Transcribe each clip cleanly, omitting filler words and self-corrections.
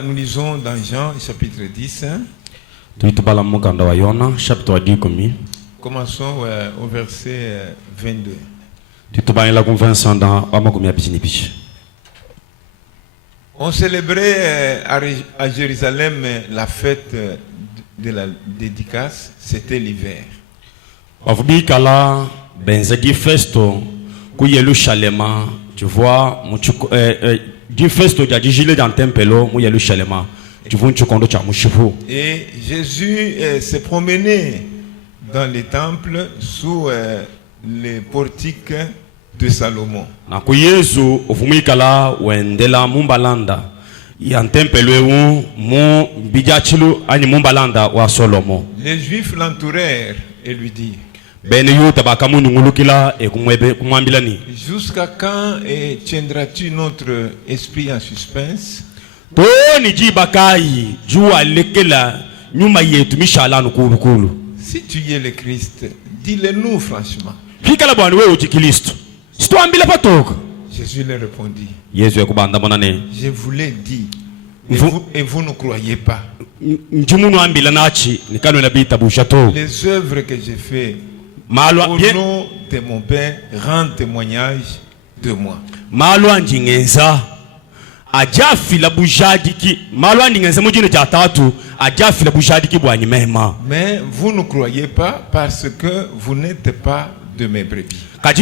Nous lisons dans Jean chapitre 10. Commençons au verset 22. On célébrait à Jérusalem la fête de la dédicace, c'était l'hiver. Tu vois, du festo de Gilles dans Tempelo, et Jésus s'est promené dans les temples sous les portiques de Salomon. Les Juifs l'entourèrent et lui dirent: jusqu'à quand tiendras-tu notre esprit en suspense? Si tu es le Christ, dis-le-nous franchement. Jésus leur répondit: je vous l'ai dit, et vous ne croyez pas. Les œuvres que j'ai faites au nom de mon Père rendent témoignage de moi. Mais vous ne croyez pas parce que vous n'êtes pas de mes brebis. Mes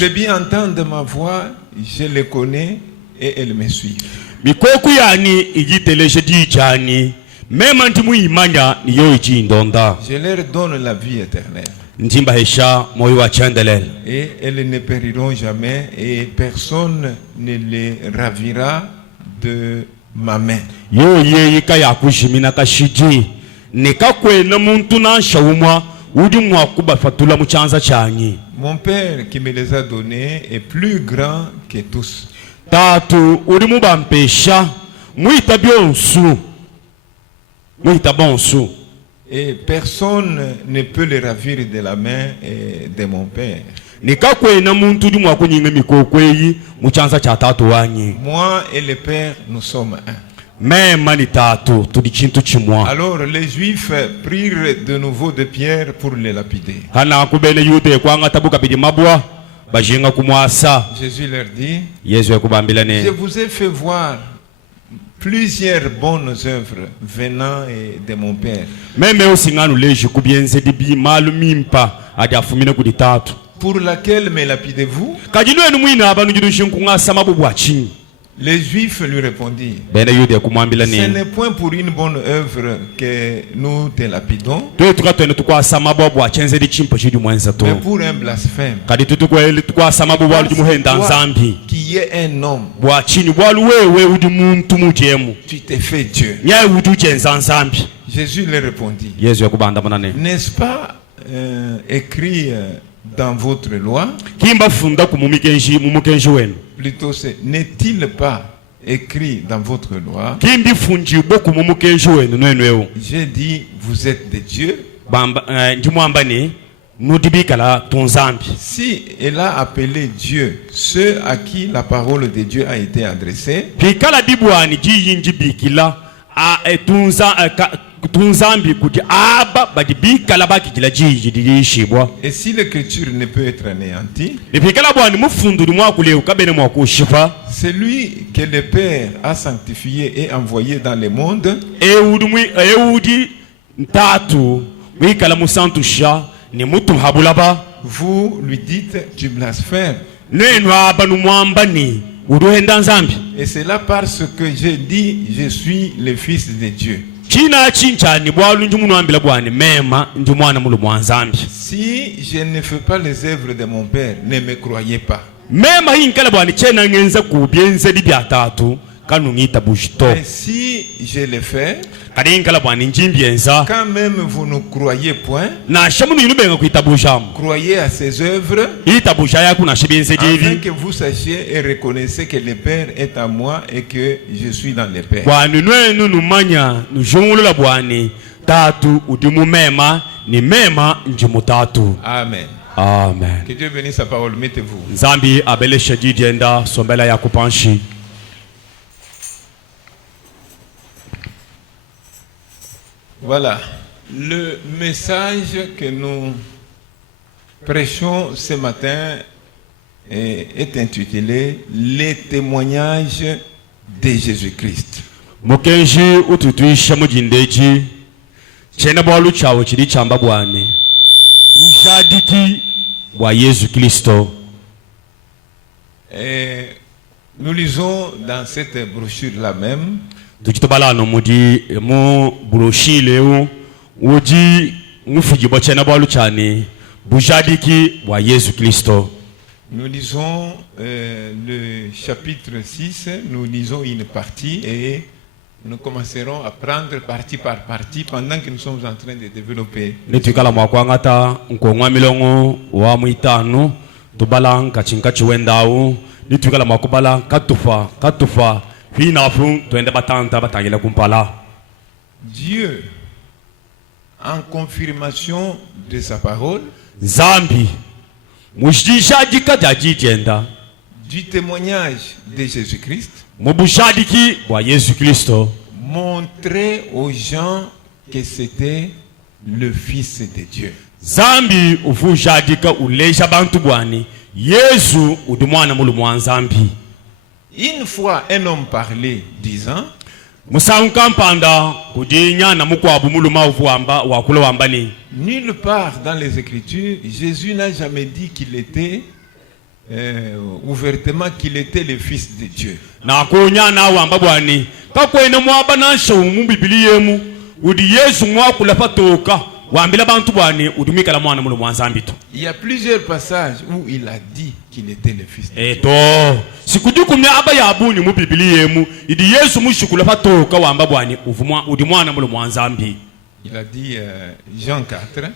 brebis entendent ma voix, je les connais et elles me suivent. Je leur donne la vie éternelle. Et elles ne périront jamais et personne ne les ravira de ma main. Mon Père qui me les a donnés est plus grand que tous. Et personne ne peut les ravir de la main de mon Père. Moi et le Père, nous sommes un. Alors les Juifs prirent de nouveau de pierres pour les lapider. Jésus leur dit: je vous ai fait voir plusieurs bonnes œuvres venant de mon Père. Pour laquelle me lapidez-vous? Les Juifs lui répondirent: ce n'est point pour une bonne œuvre que nous te lapidons, mais pour un blasphème. Qui est un homme, tu t'es fait Dieu. Jésus leur répondit: n'est-ce pas écrit dans votre loi? Plutôt, n'est-il pas écrit dans votre loi? J'ai dit, vous êtes des dieux. Si elle a appelé Dieu ceux à qui la parole de Dieu a été adressée, et si l'écriture ne peut être anéantie, c'est lui que le Père a sanctifié et envoyé dans le monde, vous lui dites: tu blasphèmes. Et c'est là parce que j'ai dit: je suis le Fils de Dieu. Si je ne fais pas les œuvres de mon Père, ne me croyez pas. Mais si je le fais, quand même vous ne croyez point, croyez à ses œuvres, afin que vous sachiez et reconnaissiez que le Père est à moi et que je suis dans le Père. Amen. Amen. Que Dieu bénisse sa parole. Mettez-vous. Nzambi abeleshe didienda sombela ya kupanshi. Voilà. Le message que nous prêchons ce matin est intitulé Les témoignages de Jésus-Christ. Mukenji ututuisha mujindeji chena bwalu chawo chiri chamba bwane ujadiki wa Yesu Kristo. Nous lisons dans cette brochure-là même tukitobala no mudi mu brochile uji mufijibo chena bwalu chani bujadiki wa Yesu Kristo. Nous lisons le chapitre 6, nous lisons une partie et nous commencerons à prendre partie par partie pendant que nous sommes en train de développer. Nitukala mwakwangata nkongwa milongo wa muitano tubala nkachinkachi wendao nitukala mwakubala katufa hinafu tuende batanta batangela kumpala. Dieu, en confirmation de sa parole, Zambi mujishaji kadajijenda du témoignage de Jésus-Christ, mubushadiki wa Yesu Kristo, montrer aux gens que c'était le Fils de Dieu. Zambi ufujadika uleja bantu bwani Yesu udumwana mulumwa Zambi. Une fois un homme parlait disant, musankampanda kudinya na mukwabu muluma uvuamba wakula wambani. Nulle part dans les Écritures, Jésus n'a jamais dit qu'il était ouvertement qu'il était le Fils de Dieu. Na kunya na wamba bwani kakwene mwaba nansho mu Bibiliyemu udi Yesu mwakula patoka wambila bantu bwani udumika la mwana mulumwa Zambi to. Il y a plusieurs passages où il a dit qu'il était le Fils de Dieu. Eto sikujukumya aba yabuni mu Bibiliyemu idi Yesu mushukula patoka wamba bwani uvumwa udi mwana mulumwa Zambi. Il a dit Jean 4.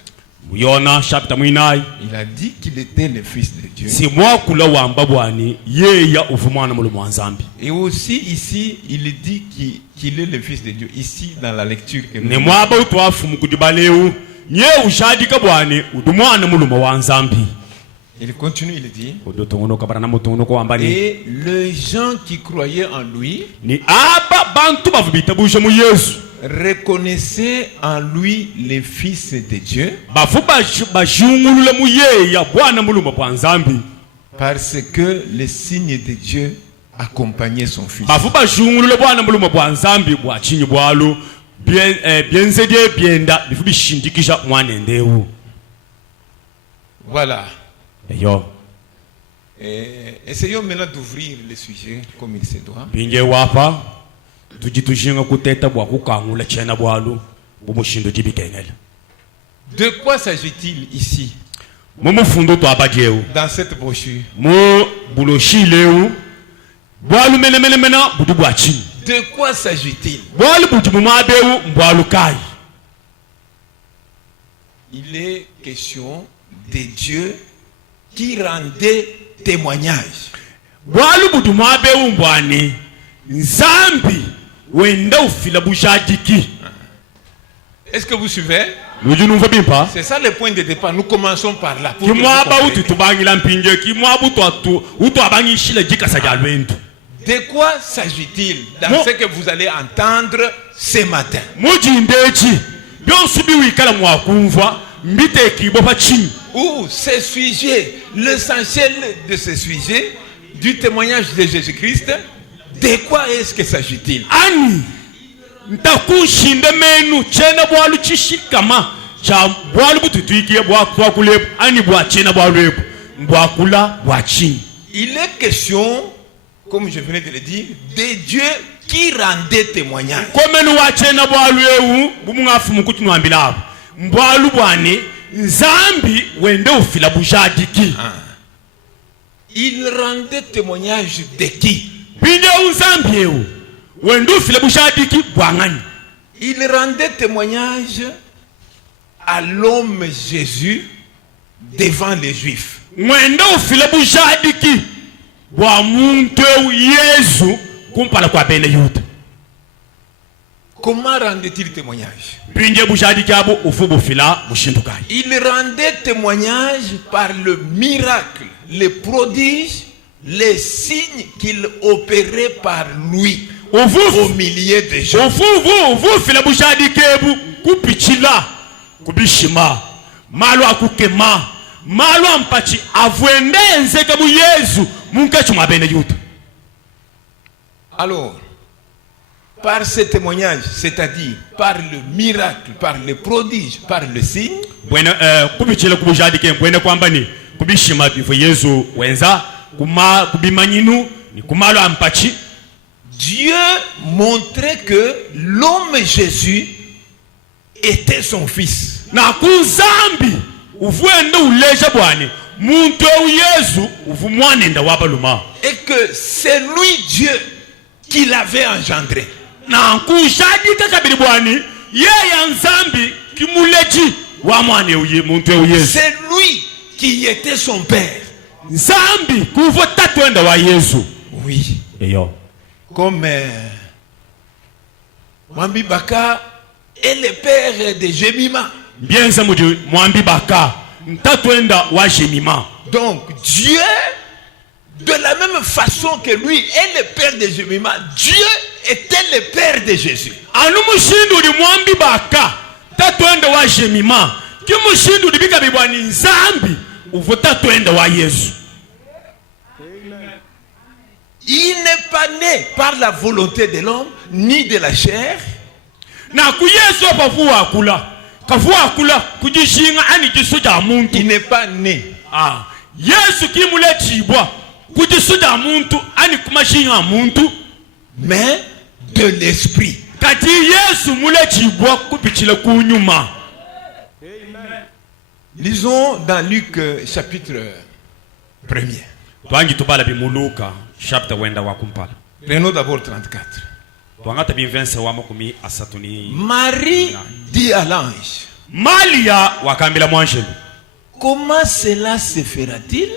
Yona chapter mwinai Il a dit qu'il était le Fils de Dieu. si mwakula wamba bwani yeya uvumwana mulumwa Zambi. Et aussi ici, il dit qu'il est le Fils de Dieu. Ici, dans la lecture que nous Ne mwaba utwafu mukudibaleu nye ushadika bwani udumwana mulumwa wa Zambi. il continue, il dit. Et Et les gens qui croyaient en lui ni aba bantu bavubitabuje mu Yesu reconnaissaient en lui le Fils de Dieu bafuba bashungulule mu yeya bwana mulumwa bwa Zambi parce que le signe de Dieu accompagnait son Fils. bafuba shungulule bwana mulumwa bwa Zambi bwa chinyi bwalo bienzede bienda bifubishindikisha mwana ndewu. Voilà. Eyo Essayons maintenant d'ouvrir le sujet comme il se doit. binje wapa tujitushinga kuteta bwa kukangula chena bwalu bumushindo tibikengela. De quoi s'agit-il ici Mumufundo to abajeu dans cette brochure? mu buloshileu bwalu mena budu bwachi De quoi s'agit-il? bwalu budu mumabeu mbwalu kai. Il est question de Dieu qui rendait témoignage. Bwalu budu mabeu mbwani Nzambi wenda ufila bushadiki. Est-ce que vous suivez? Nujunumva bimpa C'est ça le point de départ. Nous commençons par là. Pour que vous kimwaba compreniez. ututubangila mpinje kimwaba utu abangishile jikasa ja lwendu. De quoi s'agit-il dans Mo- ce que vous allez entendre ce matin? Mujindechi byonsu biwikala mwakumva mbite kibo pa chini. Où ce sujet, l'essentiel de ce sujet, du témoignage de Jésus-Christ, de quoi est-ce que s'agit-il? Ani ntakushinde menu chena bwalu chishikama cha bwalu bututuikie bwa kulepu ani bwa chena bwaluepu mbwakula bwa chini. Il est question, comme je venais de le dire, de Dieu qui rendait témoignage. Komenu wa chena bwaluewu bumungafu mukutu nwambilabo mbwalu bwane Nzambi wende ufila bujadiki. Il rendait témoignage de qui? Binde Nzambi ewu wende ufila bujadiki bwangani. Il rendait témoignage à l'homme Jésus devant les Juifs. Wende ufila bujadiki bwa muntu Yesu kumpala kwa bene Yuda. Comment rendait-il témoignage? Binje bushadi kyabo ufubu fila mushindukai. Il rendait témoignage par le miracle, les prodiges, les signes qu'il opérait par lui au milieu des gens. Ufu fila bushadi kebu kupichila kubishima malo akukema malo ampachi avwende nzeka bu Yesu munkachu mabene yuta. Alors, par ce témoignage, c'est-à-dire par le miracle, par le prodige, par le signe, kubichila kubujadi ke bwene kwamba ni kubishima bifo Yesu wenza kubimanyinu ni kumalo ampachi. Dieu montrait que l'homme Jésus était son fils. Na kuzambi uvwende uleja bwani muntu Yesu uvumwanenda wabaluma. Et que c'est lui Dieu qui l'avait engendré. Na kushadi kakabiri bwani yeye nzambi kimuleji wa mwane uye muntu Yesu. C'est lui qui était son père. Nzambi kuvo tatwenda wa Yesu. Oui. Eyo. Comme Mwambi Baka est le père de Jemima. Bien ça Mwambi Baka tatwenda wa Jemima. Donc Dieu, de la même façon que lui est le père de Jemima, Dieu était le père de Jésus. Anumushindu di Mwambi Baka tatwenda wa Jemima. Kimushindu di bika bibwani nzambi uvo tatwenda wa Yesu. Il n'est pas né par la volonté de l'homme, ni de la chair. Na kuyesu apavuwa akula. Kavuwa akula kujishinga ani kisuja muntu. Il n'est pas né. Ah. Yesu kimule chibwa kujisuja muntu ani kumashinga muntu. Mais de l'esprit. Kati Yesu mule chibwa kupichila kunyuma. Lisons dans Luc chapitre 1er. Twangi tubala bimuluka chapter wenda wakumpala. Prenons d'abord 34. Twangata binvense wa makumi asatuni. Marie dit à l'ange, Malia wakambila mwanjelu. comment cela se fera-t-il?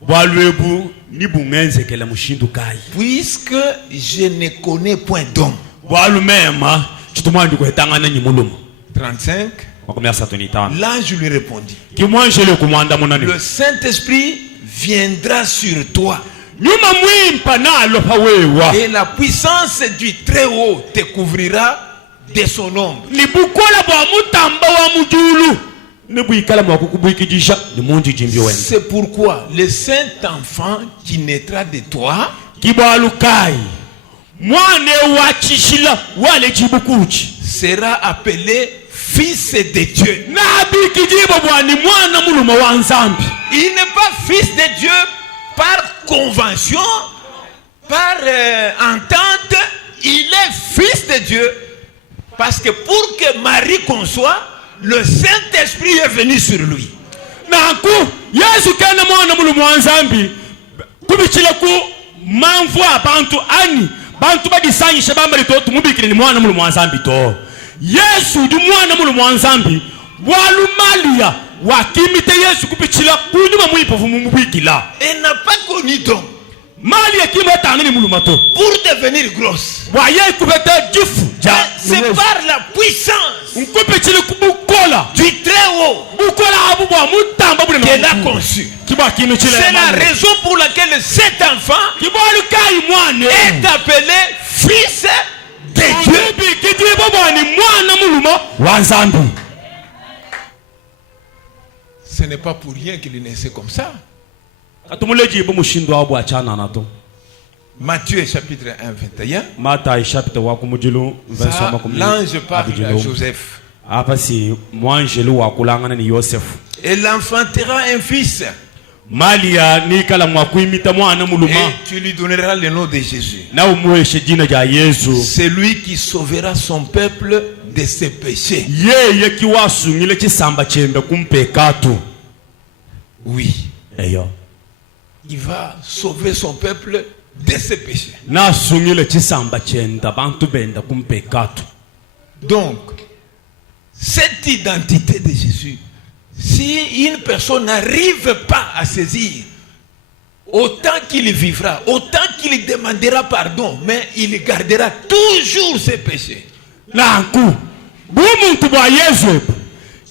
Walwebu ni bungenze kele mushindu kai. Puisque je ne connais point d'homme. Walumema chitumwandu kwetangana nyimulumu. 35. L'ange lui répondit, le Saint-Esprit viendra sur toi. Et la puissance du Très-Haut te couvrira de son ombre. C'est pourquoi le Saint-Enfant qui naîtra de toi sera appelé Fils de Dieu. Il n'est pas fils de Dieu par convention, par entente. Il est fils de Dieu parce que pour que Marie conçoive, le Saint-Esprit est venu sur lui. Yesu di mwana mulu mwanzambi walumalia wakimite Yesu kupichila kunyuma mwipofu mumubikila. Elle n'a pas connu d'homme Malia kimata ngini mulu mato pour devenir grosse. Waye kubeta jifu ja. C'est par la puissance nkupichila kubukola du Très-Haut bukola abubwa mutamba bule qu'elle a conçu. C'est la raison pour laquelle cet enfant est appelé Fils de Dieu. Ce n'est pas pour rien qu'il est naissait comme ça. Matthieu chapitre 1, 21. L'ange parle à Joseph. Et l'enfantera un fils. Et tu lui donneras le nom de Jésus. C'est lui qui sauvera son peuple de ses péchés. Oui. Il va sauver son peuple de ses péchés. Donc, cette identité de Jésus, si une personne n'arrive pas à saisir, autant qu'il vivra, autant qu'il demandera pardon, mais il gardera toujours ses péchés. nanku bumuntu bwa Yesu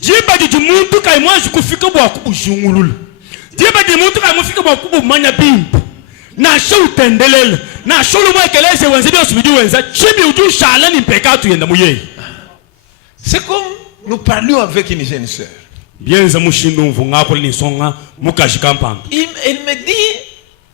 jiba di muntu kai mwanji kufika bwa kubujungulula jiba di muntu kai mufika bwa kubumanya bimpo na sho tendelele na sho lumwekeleze wenze byo subidi wenza chibi uju shala ni pekatu yenda muyeyi. C'est comme nous parlions avec une jeune sœur. Bienza mushindo mvunga ko linsonga mukashi kampanga. Elle me dit,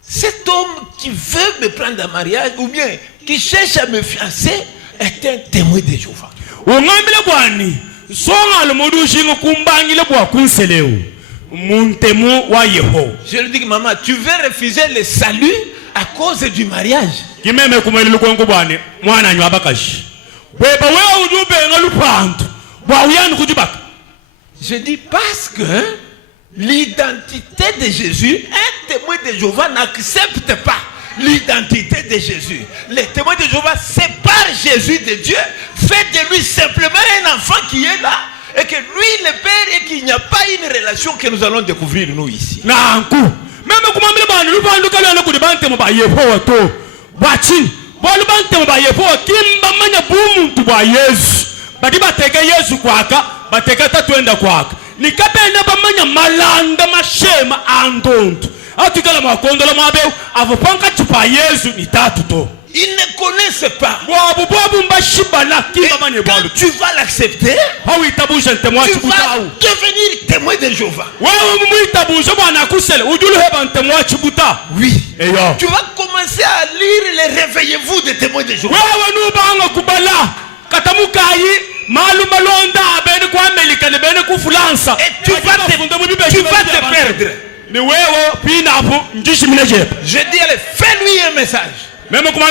cet homme qui veut me prendre en mariage ou bien qui cherche à me fiancer est un témoin de Jéhovah. Ungambile bwani songa lo modu shingo kumbangile bwa kunseleu muntemu wa Yehova. Je lui dis que maman, tu veux refuser le salut à cause du mariage? Kimeme kumelele kwengu bwani mwana nywa bakashi. Beba wewe ujube ngalupantu bwa uyani kujibaka. Je dis parce que l'identité de Jésus, un témoin de Jéhovah n'accepte pas l'identité de Jésus. Les témoins de Jéhovah séparent Jésus de Dieu, fait de lui simplement un enfant qui est là, et que lui le Père, et qu'il n'y a pas une relation que nous allons découvrir nous ici. Nanku même kumambile bani lupandu kalana kudibante mo ba Yehova to bwachi bolu bante mo ba Yehova kimba manya bumuntu bwa Yesu badiba teke Yesu kwaka bateka tatwenda kwaka nikapenda bamanya malanda mashema andonto atukala makondola mabeu avopanka chupa Yesu ni tatu to. Ils ne connaissent pas. Quand tu vas l'accepter, tu vas devenir témoin de Jéhovah. Oui. Tu vas commencer à lire les réveillez-vous des témoins de Jéhovah. Et tu vas te perdre. Je dis, allez, fais-lui un message. Même dites que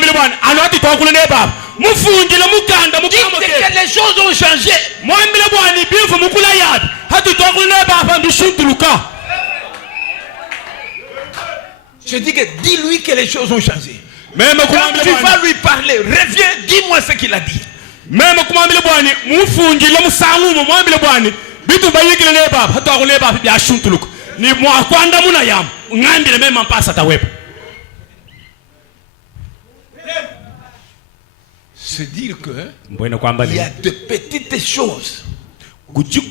les choses ont changé. Je dis que dis-lui que les choses ont changé. Quand tu vas lui parler, reviens, dis-moi ce qu'il a dit. Même se dire que il y a de petites choses auxquelles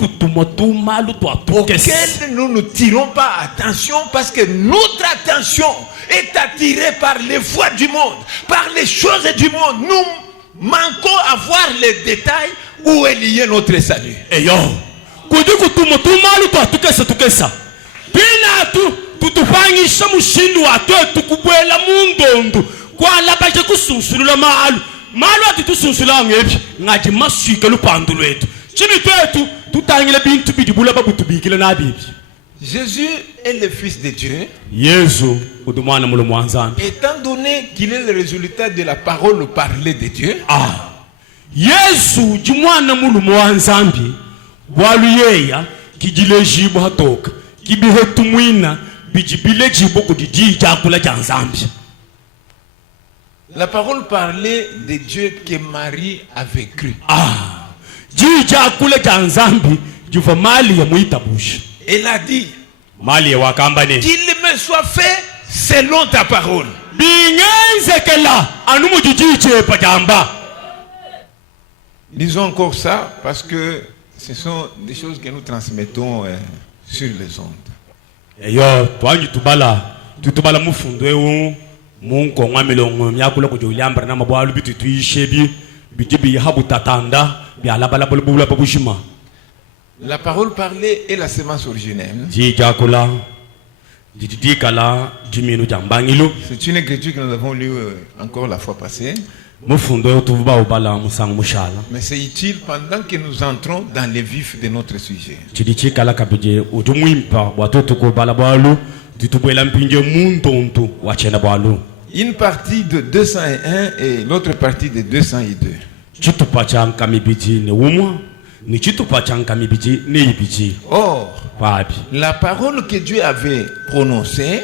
nous ne tirons pas attention parce que notre attention est attirée par les voies du monde, par les choses du monde. Nous manquons à voir les détails où est lié notre salut. Jésus est le Fils de Dieu. Étant donné qu'il est le résultat de la parole parlée de Dieu, la parole parlée de Dieu que Marie avait cru. Elle a dit qu'il me soit fait selon ta parole. Disons encore ça parce que ce sont des choses que nous transmettons sur les ondes. La parole parlée est la semence originelle. C'est une écriture que nous avons lue encore la fois passée. Mais c'est utile pendant que nous entrons dans les vifs de notre sujet. Une partie de 201 et l'autre partie de 202. Or, la parole que Dieu avait prononcée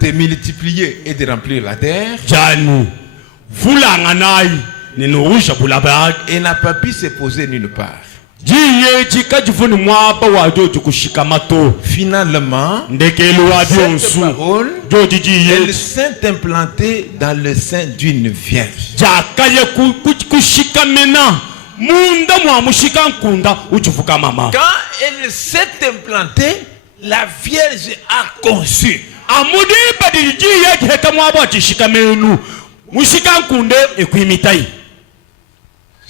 de multiplier et de remplir la terre, et n'a pas pu se poser nulle part. Finalement, cette parole, elle s'est implantée dans le sein d'une vierge. Quand elle s'est implantée, la vierge a conçu.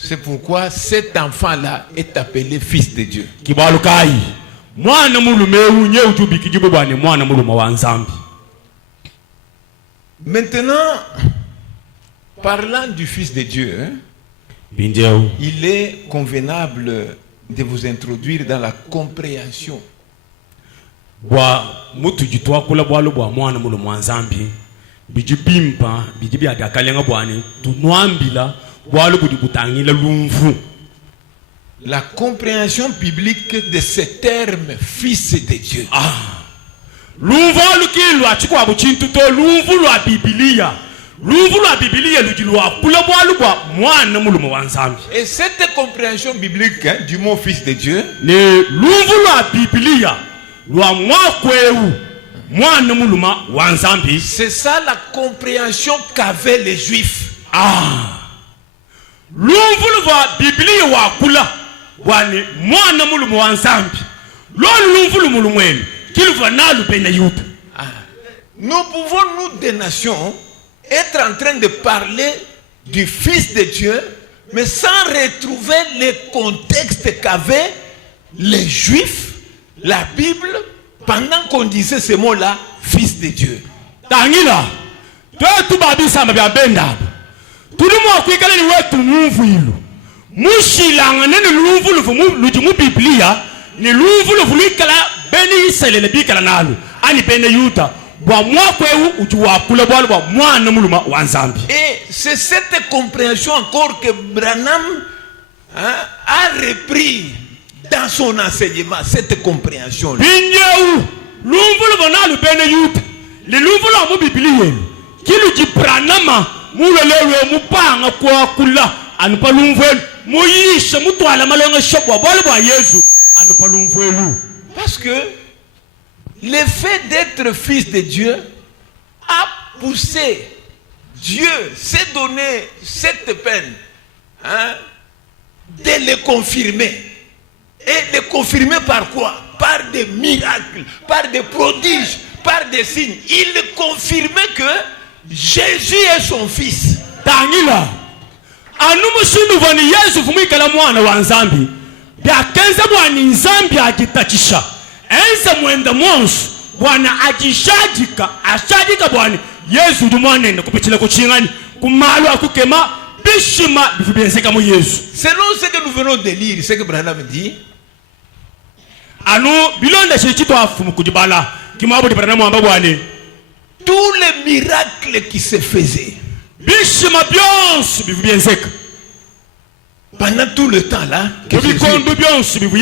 C'est pourquoi cet enfant-là est appelé fils de Dieu. Maintenant, parlant du fils de Dieu, il est convenable de vous introduire dans la compréhension. La compréhension biblique de ce terme fils de Dieu. Et cette compréhension biblique du mot fils de Dieu, c'est ça la compréhension qu'avaient les Juifs. Nous pouvons, nous des nations, être en train de parler du Fils de Dieu, mais sans retrouver les contextes qu'avaient les Juifs, la Bible, pendant qu'on disait ce mot-là, Fils de Dieu. Et c'est cette compréhension encore que Branham a repris dans son enseignement, cette compréhension. Parce que le fait d'être fils de Dieu a poussé Dieu, s'est donné cette peine de le confirmer. Et de confirmer par quoi? Par des miracles, par des prodiges, par des signes. Il confirmait que Jésus est son fils. Selon ce que nous venons de lire, ce que Branham dit, tous les miracles qui se faisaient pendant tout le temps là,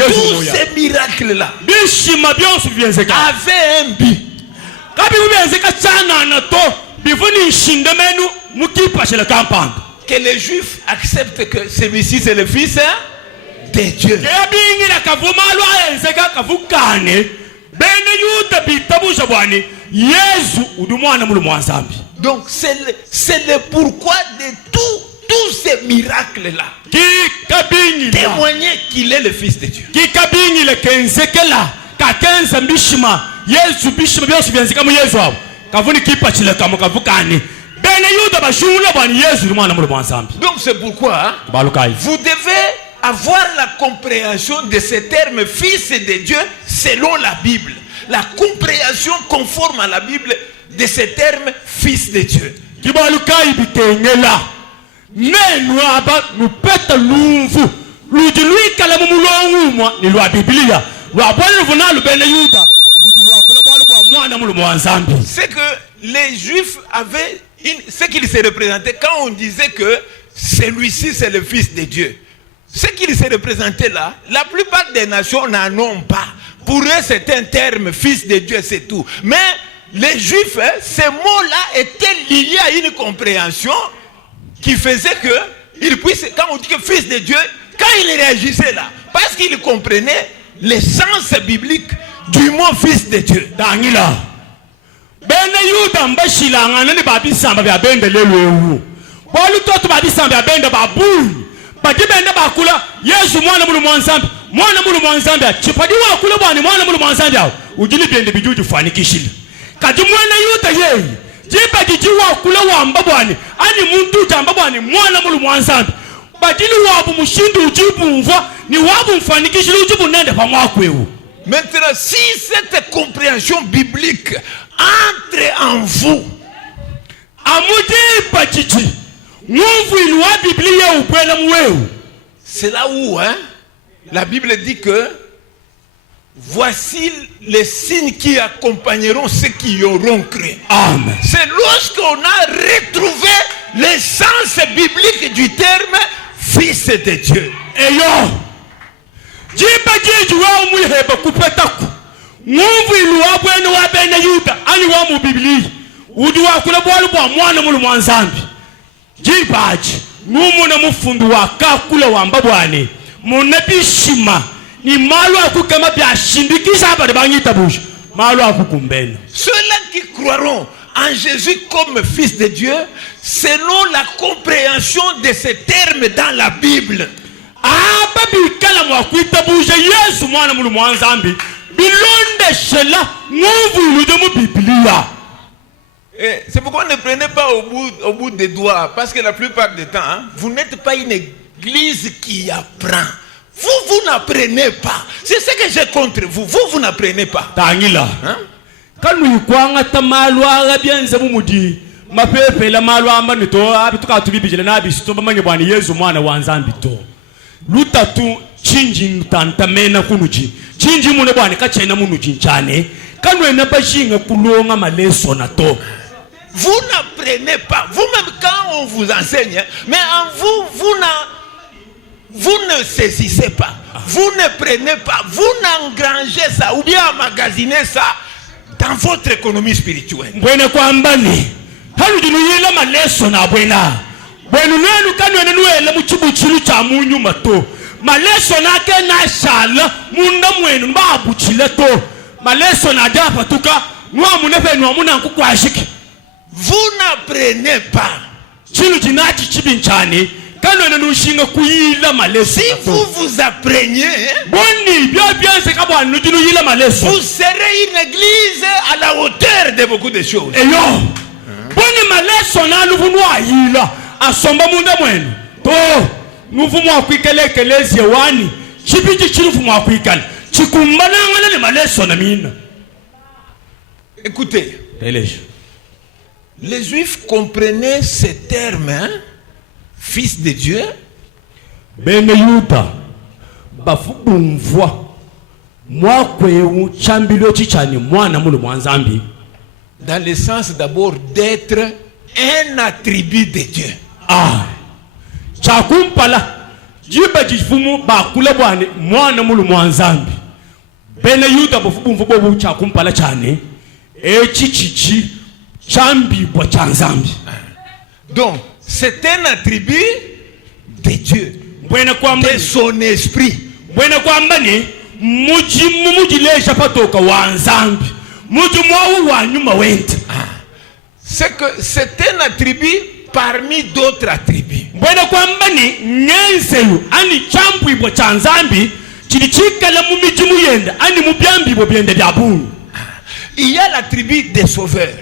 tous ces miracles là avaient un but. Que les Juifs acceptent que celui-ci c'est le fils de Dieu. Donc c'est le pourquoi de tous ces miracles là témoigner qu'il est le fils de Dieu. Donc c'est pourquoi vous devez avoir la compréhension de ce terme fils de Dieu selon la Bible. La compréhension conforme à la Bible de ce terme fils de Dieu. C'est que les Juifs avaient ce qu'ils se représentaient quand on disait que celui-ci c'est le fils de Dieu. Ce qu'ils se représentaient là, la plupart des nations n'en ont pas. Pour eux c'est un terme fils de Dieu, c'est tout. Mais les Juifs, ces mots-là étaient liés à une compréhension qui faisait que ils puissent, quand on dit que fils de Dieu, quand il réagissait là, Parce qu'il comprenait l'essence biblique du mot fils de Dieu. Dangila. Bene yuda mbashilanga nani babisamba bya bende lelwewu. Bolu toto babisamba bya bende babu. Badi bende bakula Yesu mwana mulu mwanzambi. Mwana mulu mwanzambi. Chipadi wa kula bwani mwana mulu mwanzambi. Ujili bende bijuju fanikishile. Kadi mwana yuda yeye. Jipa jijiwa kula wamba bwani. Ani muntu jamba bwani mwana mulu mwanzambi. Badili wabu mushindu ujibu mva. Ni wabu mfanikishile ujibu nende pa mwakwewu. Maintenant, si cette compréhension biblique entre en vous, c'est là où la Bible dit que voici les signes qui accompagneront ceux qui auront cru. Amen. C'est lorsqu'on a retrouvé l'essence biblique du terme fils de Dieu. Et yo, jipa jiji wa umuheba kupetaku mwumvu ilu wabwene wabene yuda ani wa mu biblia udi wa kula bwalu bwa mwana mulu mwanzambi jipaji numuna mufundu wa kakula wamba bwane munabishima ni malu akukama byashindikisha abade banyitabusha malu akukumbena. Ceux-là qui croiront en Jésus comme fils de Dieu selon la compréhension de ces termes dans la Bible. Bikala mwakwita buje Yesu mwana mulu mwanzambi bilonde shela nguvu ilude mu Biblia. C'est pourquoi ne prenez pas au bout des doigts, parce que la plupart du temps, vous n'êtes pas une église qui apprend. Vous n'apprenez pas. C'est ce que j'ai contre vous. Vous n'apprenez pas. Tangila. Kanu ikwanga tamalwa gabienze mumudi mapepe la malwa ambani to abituka tubibijele na abisitomba manye bwani Yesu mwana wanzambi to. Lutatu chinji ntantamena kunuji chinji mune bwane kachena munuji nchane kanwe na bashinga kulonga maleso na to. Vous n'apprenez pas. Vous-même quand on vous enseigne, mais en vous ne saisissez pas. Vous ne prenez pas. Vous n'engrangez ça ou bien emmagasinez ça dans votre économie spirituelle. Bwene kwa mbani halu dinuyela maleso na bwena bwenu nenu kanwe nenuele muchibu chilu cha munyu mato maleso nake na shala munda mwenu mbabu chile to maleso na japa tuka nwa munefe nwa muna nkukwashiki. Vous n'apprenez pas. Chilu jinachi chibinchani kanwe nenushinga kuyila maleso. Si vous vous appreniez, boni bio biense kabwa nujinuyila maleso, vous serez une église à la hauteur de beaucoup de choses. Eyo boni maleso na luvunwa yila asomba munda mwenu to nuvumu akwikele kelezi wani chipiji chirufumu akwikale chikumbana ngana ne maleso na mina. Écoutez, les Juifs comprenaient ces termes, fils de Dieu. Bene yuda bafubumvwa mwakwewu chambilo chichani mwana mulu mwanzambi dans le sens d'abord d'être un attribut de Dieu. Chakumpala jiba jifumu bakule bwane mwana mulu mwanzambi bene yuda bafubumvwa bobu chakumpala chane chichichi chambi bwa chanzambi. Donc c'est un attribut de Dieu, de son esprit. Bwene kwambani mujilesha patoka wanzambi mujumwawu wanyuma wente. C'est que c'est un attribut parmi d'autres attributs. Bwene kwambani nyenseyu ani champu ibwa chanzambi chilichikala mumijimu yenda ani mubyambi ibwa byende byabungu. Il y a l'attribut des sauveurs.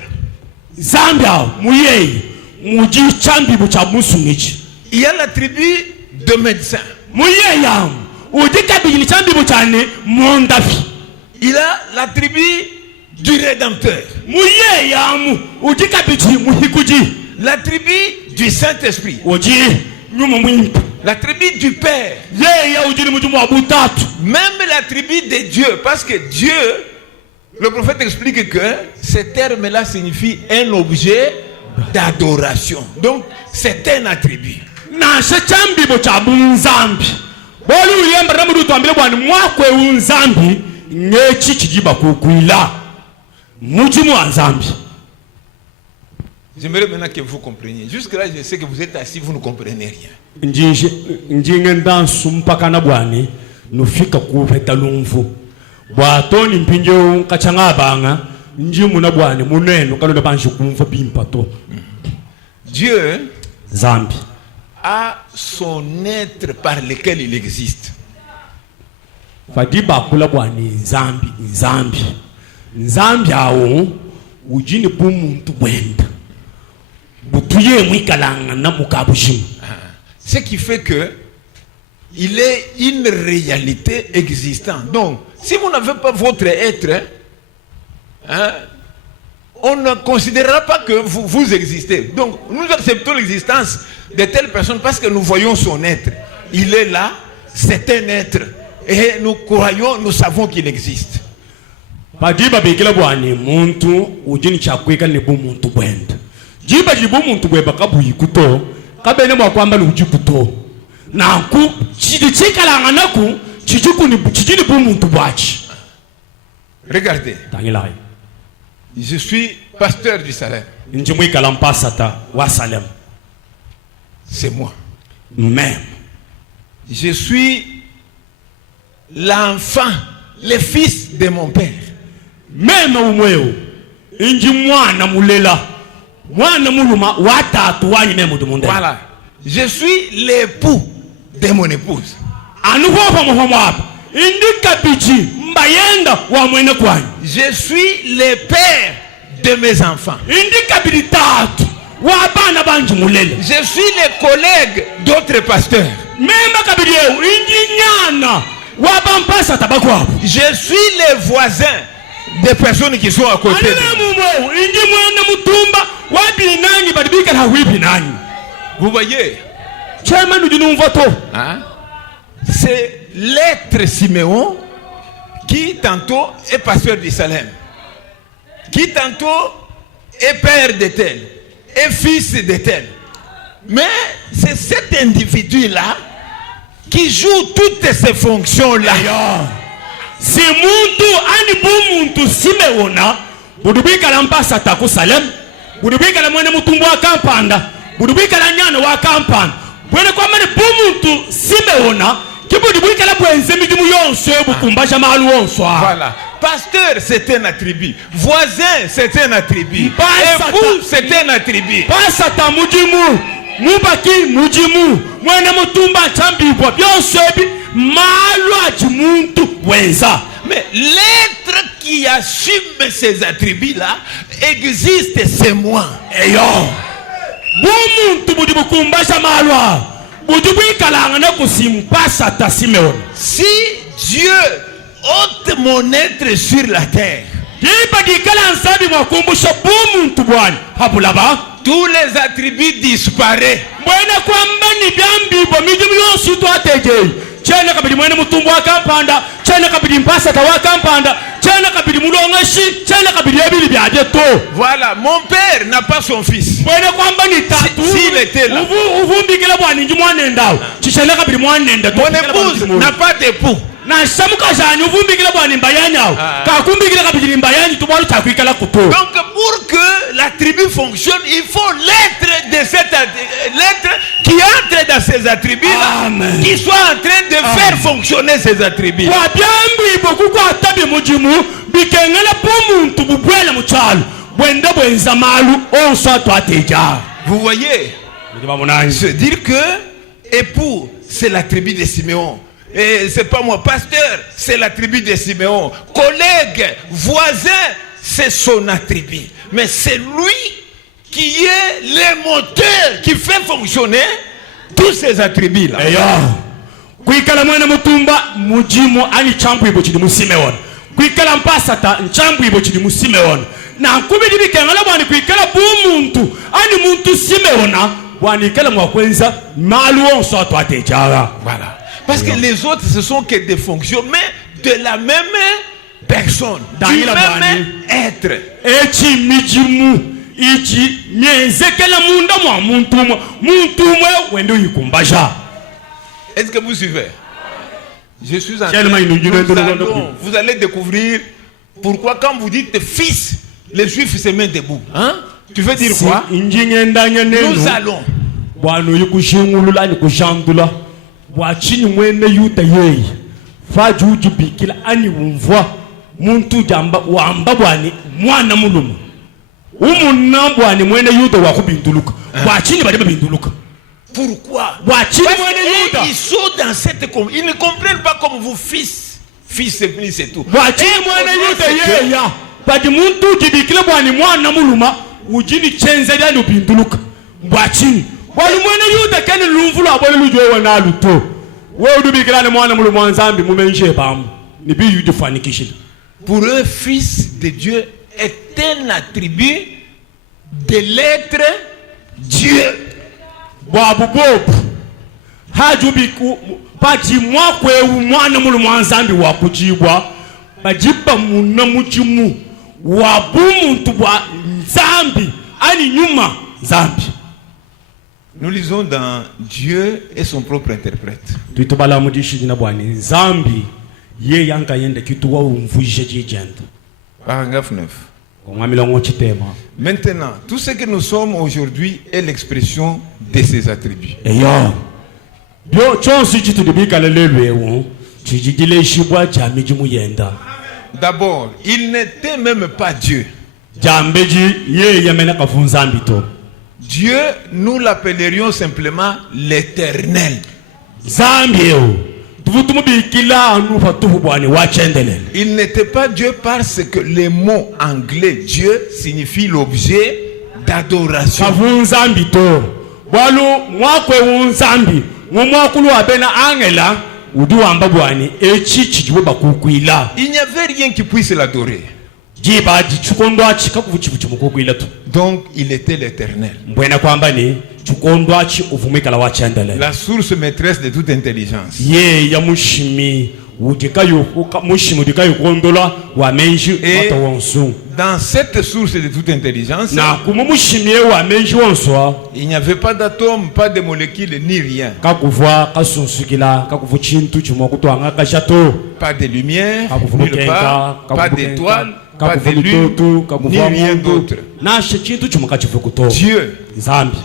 Zambia muyei muji chambi ibwa chamusungichi. Il y a l'attribut de médecin. Muyeyam udika bijini chambi ibwa chane mondafi. Il a l'attribut du Rédempteur. L'attribut du Saint-Esprit. L'attribut du Père. Même l'attribut de Dieu. Parce que Dieu, le prophète explique que ce terme-là signifie un objet d'adoration. Donc, c'est un attribut. J'aimerais maintenant que vous compreniez. Jusque-là, je sais que vous êtes assis, vous ne comprenez rien. nufika kupeta lumfu bwatoni mpinjo kachanga banga nji muna bwane muneno kalonda banji kumfa bimpato. Dieu Zambi a son être par lequel il existe. fadiba kula bwane nzambi awo ujini bumuntu bwenda butuye mwikalanga na mukabushimu. Ce qui fait que il est une réalité existante. Donc, si vous n'avez pas votre être, hein, on ne considérera pas que vous existez. Donc, nous acceptons l'existence de telle personne parce que nous voyons son être. Il est là, c'est un être. Et nous croyons, nous savons qu'il existe. Padiba bekela bwani muntu ujini chakweka ni bumuntu bwenda. Jiba jibumuntu bweba kabuyikuto kabene mwakwamba lujikuto. Naku chidichikalanga naku chijini bumuntu bwachi. Regardez. Tangilai. Je suis pasteur du Salem. Njimwikala mpasata wa Salem. C'est moi. Même. Je suis l'enfant, le fils de mon père. Même umweo. Inji mwana mulela. Mwana muluma watatu wani memu dumunde. Voilà. Je suis l'époux de mon épouse. Anuwa mwapa. Indika bichi mbayenda wa mwene kwani. Je suis le père de mes enfants. Indika bilitatu wa bana banji mulela. Je suis le collègue d'autres pasteurs. Memba kabilieu inji nyana wa bampasa tabakwa. Je suis le voisin des personnes qui sont à côté de moi. Vous voyez, hein? C'est l'être Siméon qui tantôt est pasteur du Salem, qui tantôt est père de tel, est fils de tel. Mais c'est cet individu-là qui joue toutes ces fonctions-là. Si muntu ani bumuntu Simeona budubika la mpasa taku Salem budubika la mwene mutumbu wa kampanda budubika la nyana wa kampanda bwene kwa mani bumuntu Simeona kibudubika la bwenze midimu yonso bukumbasha mahalu wonso. Voilà. Pasteur, c'est un attribut. Voisin, c'est un attribut. Époux, c'est un attribut. Pasata mujimu mubaki mujimu mwene mutumba chambibwa byonso ebi mais l'être qui assume ces attributs-là existe, c'est moi. Si Dieu ôte mon être sur la terre, tous les attributs disparaissent. Chena kabidi mwene mutumbu wa kampanda, chena kabidi mpasata wa kampanda, chena kabidi mulongashi, chena kabidi ebili byaje to. Voilà, mon père n'a pas son fils. Mwene kwamba ni tatu. S'il était là. Uvumbikila bwani nji mwane ndao. Chichena kabidi mwane ndao. Mon épouse n'a pas d'époux. Na shamuka jani uvumbikila bwani mbayanyao. Kakumbikila kabidi mbayanyi tubwalu takwikala kuto. Donc pour que la tribu fonctionne, il faut l'être de cette l'être qui entre dans ces attributs-là, qui soit en train de faire fonctionner ces attributs. Vous voyez, se dire que époux, c'est la tribu de Siméon. Et c'est pas moi, pasteur, c'est la tribu de Siméon. Collègue, voisin, c'est son attribut. Mais c'est lui qui est le moteur qui fait fonctionner tous ces attributs-là. Kuikala mwene mutumba mujimu ani champu ibo chidi musimeona. Kuikala mpasata nchampu ibo chidi musimeona. Na kubidi bikengala bwani kuikala bumuntu ani muntu simeona bwani kala mwakwenza malu onso atwatejara. Voilà. Parce que les autres ce sont que des fonctions mais de la même personne, du même être. Echi mijimu ichi mienzekela munda mwa muntumwe wendo yikumbasha. Est-ce que vous suivez? Je suis en train. Vous allez découvrir pourquoi quand vous dites fils, les juifs se mettent debout. Hein? Tu veux dire quoi? Nous allons. fajuji bikila ani umvwa muntu jamba wamba bwani mwana muluma umunna bwani mwene yuda wakubinduluka bwachini bali babinduluka. Pourquoi? Bwachini mwene yuda Ils sont dans cette ils ne comprennent pas comme vous fils c'est tout. bwachini mwene yuda yeya badi muntu jibikila bwani mwana muluma ujini chenze dali ubinduluka bwachini bwani mwene yuda kani lumvulu abole lujo wana luto wewe dubikila ni mwana muluma nzambi mumenje bamu ni bi yuda fanikishila. Pour eux, fils de Dieu est un attribut de l'être Dieu. Bob hajubiku baji mwakwe umwana muluma nzambi wakujibwa bajiba munamujimu wabumuntu bwa nzambi ani nyuma nzambi. Nous lisons dans Dieu et son propre interprète. Tuitubala mudishi na bwani nzambi ye yanka yende kituwa umvuje jijenda. Paragraphe 9. Maintenant, tout ce que nous sommes aujourd'hui est l'expression de ces attributs. D'abord, il n'était même pas Dieu. Dieu, nous l'appellerions simplement l'Éternel. Il n'était pas Dieu parce que le mot anglais Dieu signifie l'objet d'adoration. Il n'y avait rien qui puisse l'adorer. Donc il était l'Éternel, la source maîtresse de toute intelligence. Et dans cette source de toute intelligence, il n'y avait pas d'atomes, pas de molécules, ni rien. Pas de lumière, nulle part, pas d'étoiles, pas de lune, ni rien d'autre. Dieu,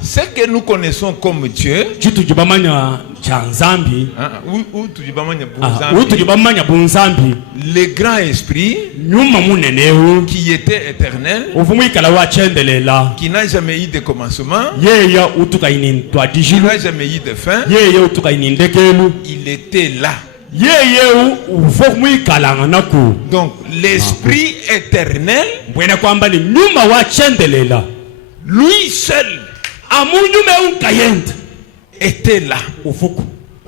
ce que nous connaissons comme Dieu, le grand esprit qui était éternel, qui n'a jamais eu de commencement, qui n'a jamais eu de fin, il était là. Donc l'esprit éternel, lui seul était là.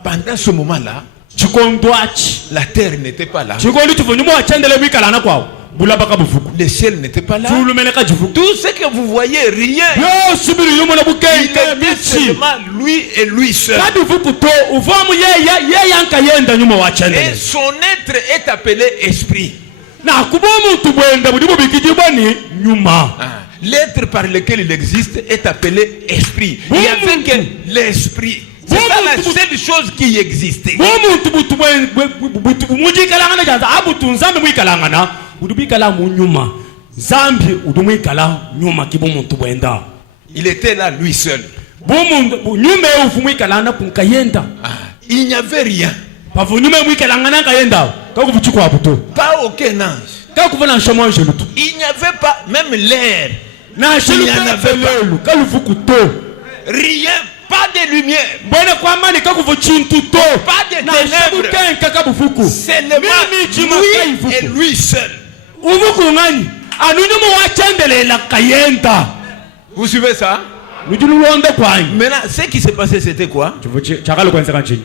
Pendant ce moment-là, la terre n'était pas là, le ciel n'était pas là. Tout ce que vous voyez, rien. Il était seulement lui et lui seul. Et son être est appelé esprit. L'être par lequel il existe est appelé esprit. Il n'y avait que l'esprit. C'est pas la seule chose qui existait. Il était là lui seul. Il n'y avait rien. Pas aucun ange. Il n'y avait pas même l'air. Il n'y en avait pas. Rien. Pas de lumière. Pas de ténèbres. Seulement lui et lui seul. Vous suivez ça? Maintenant, ce qui s'est passé, c'était quoi?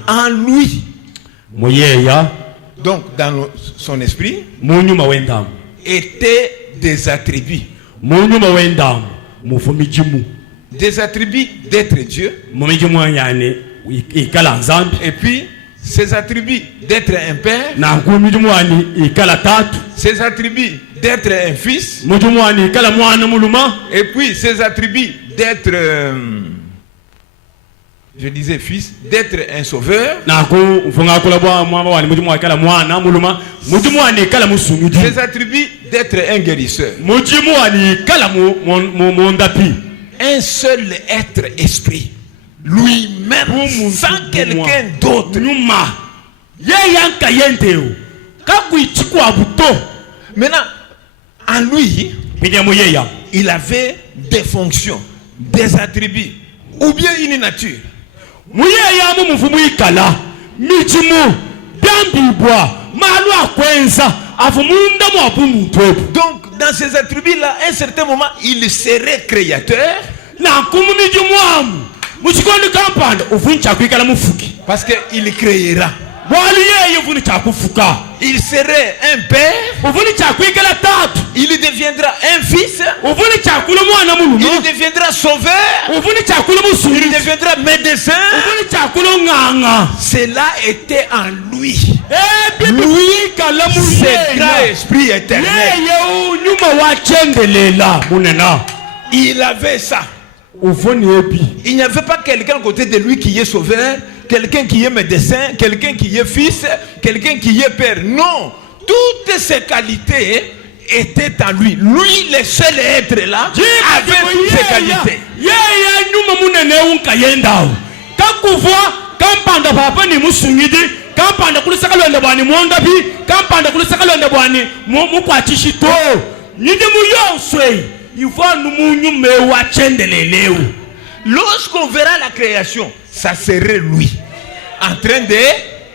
En lui. Donc, dans son esprit, étaient des attributs. Des attributs d'être Dieu. Et puis, ces attributs d'être un père. Ces attributs d'être un fils. Et puis, ces attributs d'être, je disais fils, d'être un sauveur. Ces attributs d'être un guérisseur. Un seul être esprit, lui-même, sans quelqu'un d'autre. Maintenant, en lui, il avait des fonctions, des attributs, ou bien une nature. Donc, dans ces attributs-là, à un certain moment, il serait créateur. Parce qu'il créera. Il serait un père. Il deviendra un fils. Il deviendra sauveur. Il deviendra médecin. Cela était en lui. Lui, c'est grand esprit éternel. Il avait ça. Il n'y avait pas quelqu'un à côté de lui qui est sauveur, quelqu'un qui est médecin, quelqu'un qui est fils, quelqu'un qui est père. Non, toutes ces qualités étaient en lui. Lui, le seul être là, avait toutes ces qualités. Lorsqu'on verra la création, ça serait lui en train de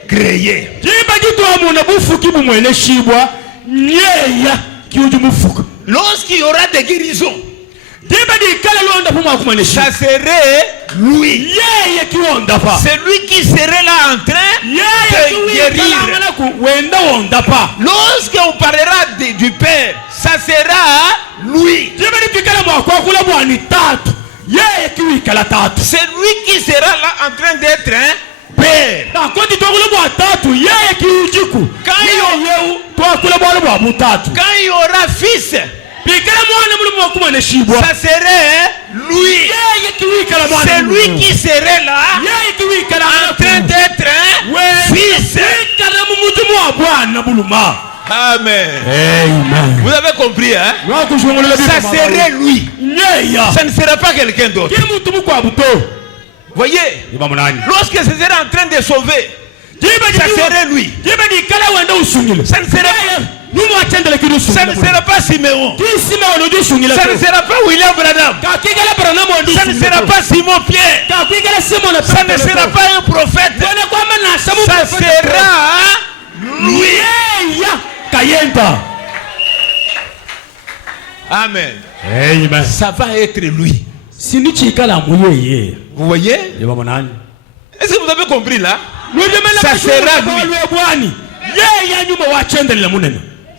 créer. Lorsqu'il y aura des guérisons, ça serait lui. C'est lui qui serait là en train de guérir. Lorsqu'on parlera du Père, ça sera lui. C'est lui qui sera là en train d'être un père. Quand il y aura fils, ça serait lui. C'est lui qui serait là en train d'être un fils. Amen. Amen. Vous avez compris, hein? Ça serait lui. Ça ne sera pas quelqu'un d'autre. Voyez, lorsque ce sera en train de sauver, ça serait lui. Ça ne sera pas Siméon. Ça ne sera pas William Branham. Ça ne sera pas Simon Pierre. Ça ne sera pas un prophète. Ça sera lui. Amen. Amen. Ça va être lui. Vous voyez? Est-ce que vous avez compris là? Ça sera lui.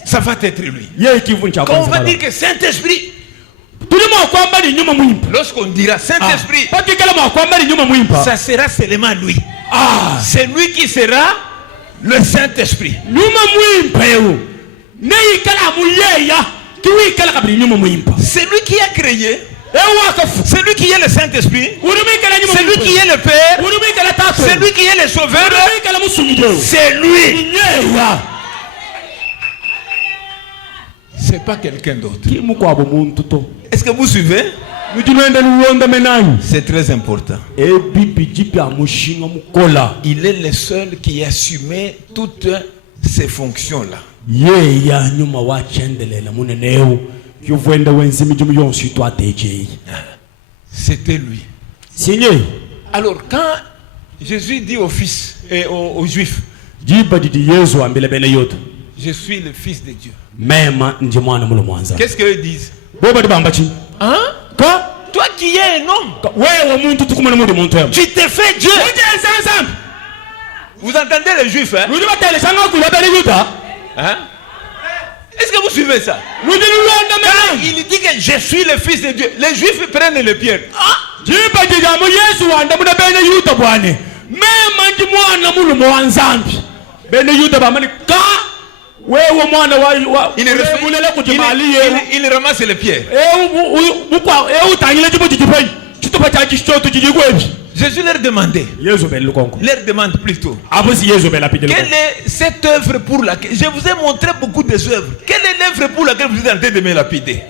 Ça va être lui. Quand on va dire que Saint-Esprit, lorsqu'on dira Saint-Esprit, ça sera seulement lui. C'est lui qui sera le Saint-Esprit. C'est lui qui a créé. C'est lui qui est le Saint-Esprit. C'est lui qui est le Père. C'est lui qui est le Sauveur. C'est lui. C'est pas quelqu'un d'autre. Est-ce que vous suivez? C'est très important. Il est le seul qui assumait toutes ces fonctions-là. C'était lui. Alors quand Jésus dit aux fils et aux Juifs, je suis le Fils de Dieu, qu'est-ce qu'ils disent? Hein? Toi qui es un homme, tu t'es fait Dieu. Vous entendez les Juifs, hein? Hein? Est-ce que vous suivez ça? Quand il dit que je suis le Fils de Dieu, les Juifs prennent les pierres. Il ramasse les pierres. Jésus leur demandait. Leur demande plutôt. Quelle est cette œuvre pour laquelle je vous ai montré beaucoup des œuvres? Quelle est l'œuvre pour laquelle vous êtes en train de me lapider?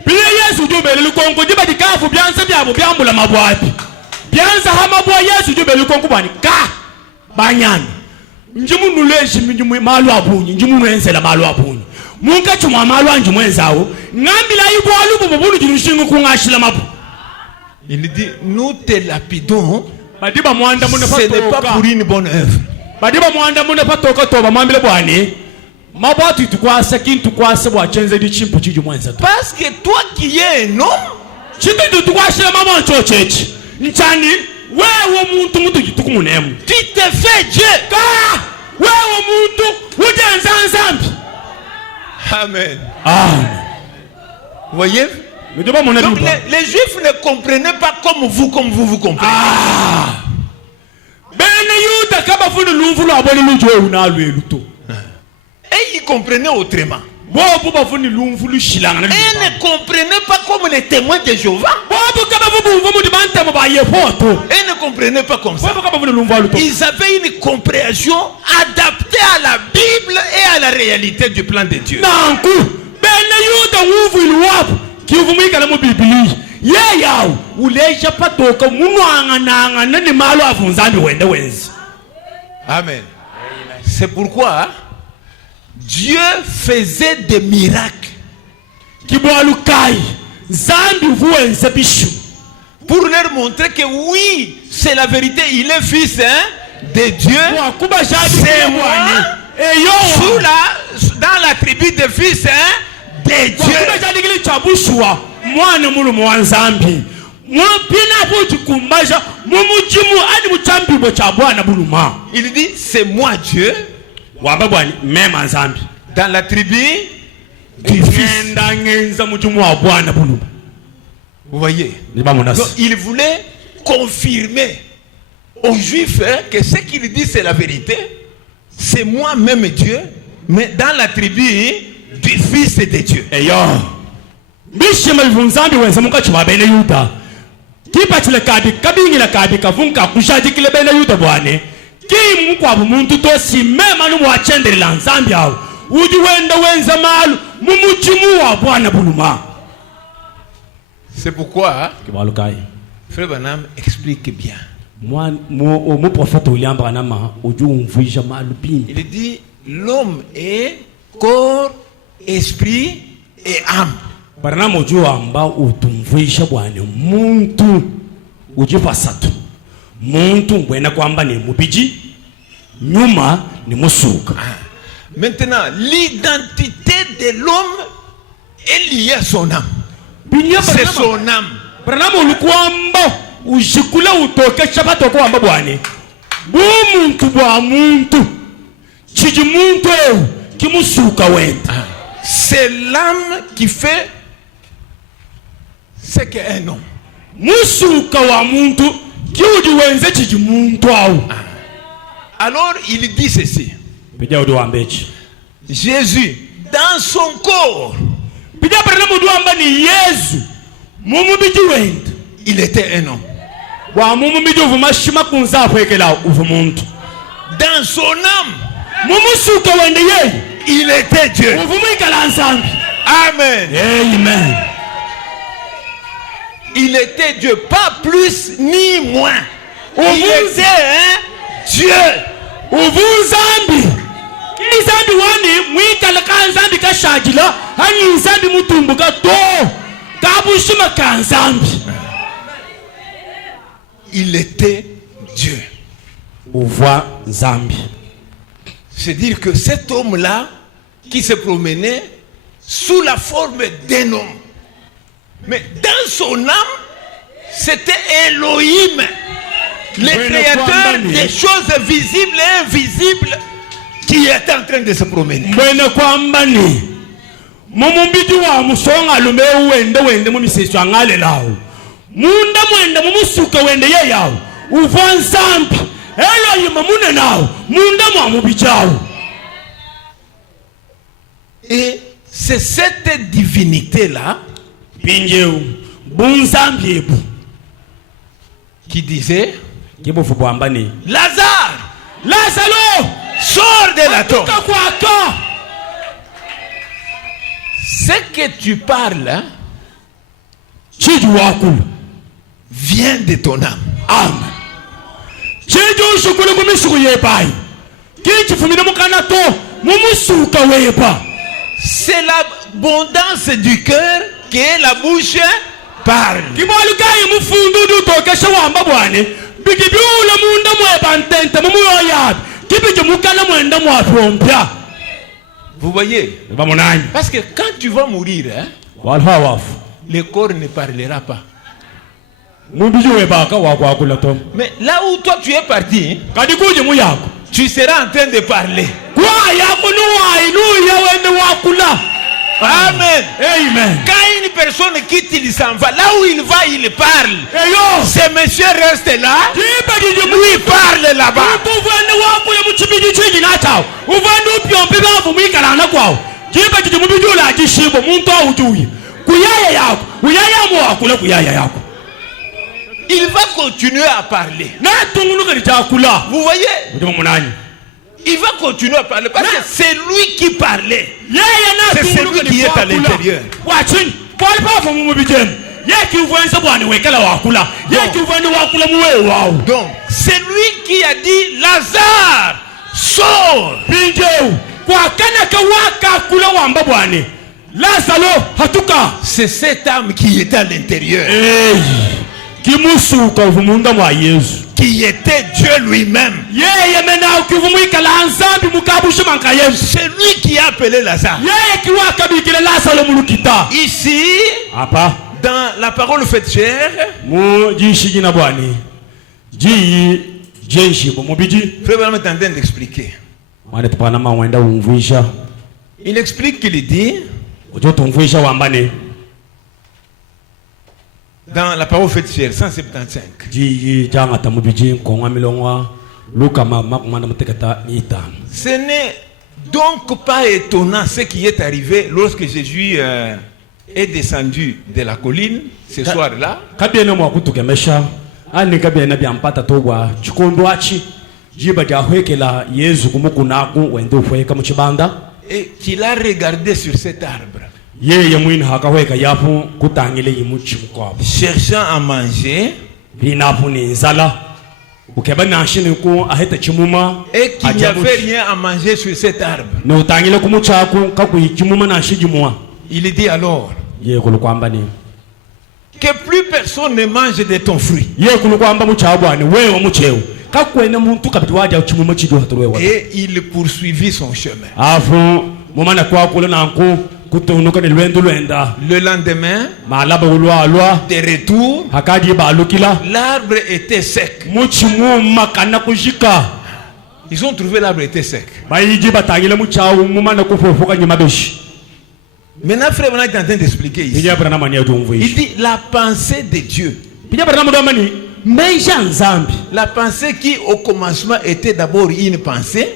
njimu nuleshi njimu malu abunyi njimu nuensela malu abunyi munka chuma malu anji mwenzawo ngambila ibo alubu bubunu jirushingu kungashila mabu. Il dit, nous te lapidons, badiba mwanda mune ce n'est pas pour une bonne œuvre. badiba mwanda mune patoka toba mwambile bwani mabatu tukwasa kintu kwasa bwachenze di chimpu chiju mwenza. Parce que toi qui es un homme, chintu tukwashila mama nchochechi nchani wewe muntu mutu jitukumunemu tu te fais Dieu. ka wewe muntu ujenza nzambi. Amen. Amen. Vous voyez? Donc les Juifs ne comprenaient pas comme vous comprenez. Et ils comprenaient autrement. Et ils ne comprenaient pas comme les témoins de Jéhovah. Et ils ne comprenaient pas comme ça. Ils avaient une compréhension adaptée à la Bible et à la réalité du plan de Dieu. kivumika mu Biblia ye yawo uleja patoka munwanga nanga nani malo avunzambi wende wenzi. Amen. C'est pourquoi Dieu faisait des miracles kibwalukai zambi vuenze bishu pour leur montrer que oui, c'est la vérité, il est fils de Dieu. C'est moi dans la tribu des fils de Dieu. Il dit c'est moi Dieu dans la tribu du fils. Vous voyez? Donc, il voulait confirmer aux Juifs que ce qu'il dit c'est la vérité. C'est moi-même Dieu, mais dans la tribu du fils de Dieu. C'est pourquoi Frère Branham explique bien. Il dit l'homme est corps, esprit et âme. Maintenant, l'identité de l'homme est liée à son âme. C'est son âme. C'est l'âme qui fait ce qu'est un homme. Alors il dit ceci. Jésus dans son corps, il était un homme. Dans son âme, il était Dieu. Amen. Amen. Il était Dieu, pas plus ni moins. Il était Dieu. Il était Dieu. C'est-à-dire que cet homme-là qui se promenait sous la forme d'un homme, mais dans son âme, c'était Elohim, le créateur des choses visibles et invisibles, qui était en train de se promener. Et c'est cette divinité-là qui disait Lazare, sors de la tombe. Ce que tu parles vient de ton âme. C'est l'abondance du cœur que la bouche parle. Vous voyez? Parce que quand tu vas mourir, hein, le corps ne parlera pas. Mais là où toi tu es parti, tu seras en train de parler. Amen. Amen. Quand une personne quitte, il s'en va. Là où il va, il parle. Ce monsieur reste là. Lui parle là-bas. Il va continuer à parler. Vous voyez? Il va continuer à parler parce que c'est lui qui parlait. C'est celui qui est à l'intérieur. Donc, c'est lui qui a dit Lazare, sors. C'est cette âme qui était à l'intérieur. Qui était Dieu lui-même. C'est lui qui a appelé Lazare. Ici, dans la parole faite chair, Frère Branham est en train d'expliquer. Il explique qu'il dit dans la parole faite chair 175. Ce n'est donc pas étonnant ce qui est arrivé lorsque Jésus est descendu de la colline ce soir-là. Et qu'il a regardé sur cet arbre, cherchant à manger, et qu'il n'y avait rien à manger sur cet arbre. Il dit alors que plus personne ne mange de ton fruit. Et il poursuivit son chemin. Le lendemain, de retour, l'arbre était sec. Ils ont trouvé l'arbre était sec. Maintenant, Frère Branham est en train d'expliquer ici. Il dit la pensée de Dieu. La pensée qui au commencement était d'abord une pensée,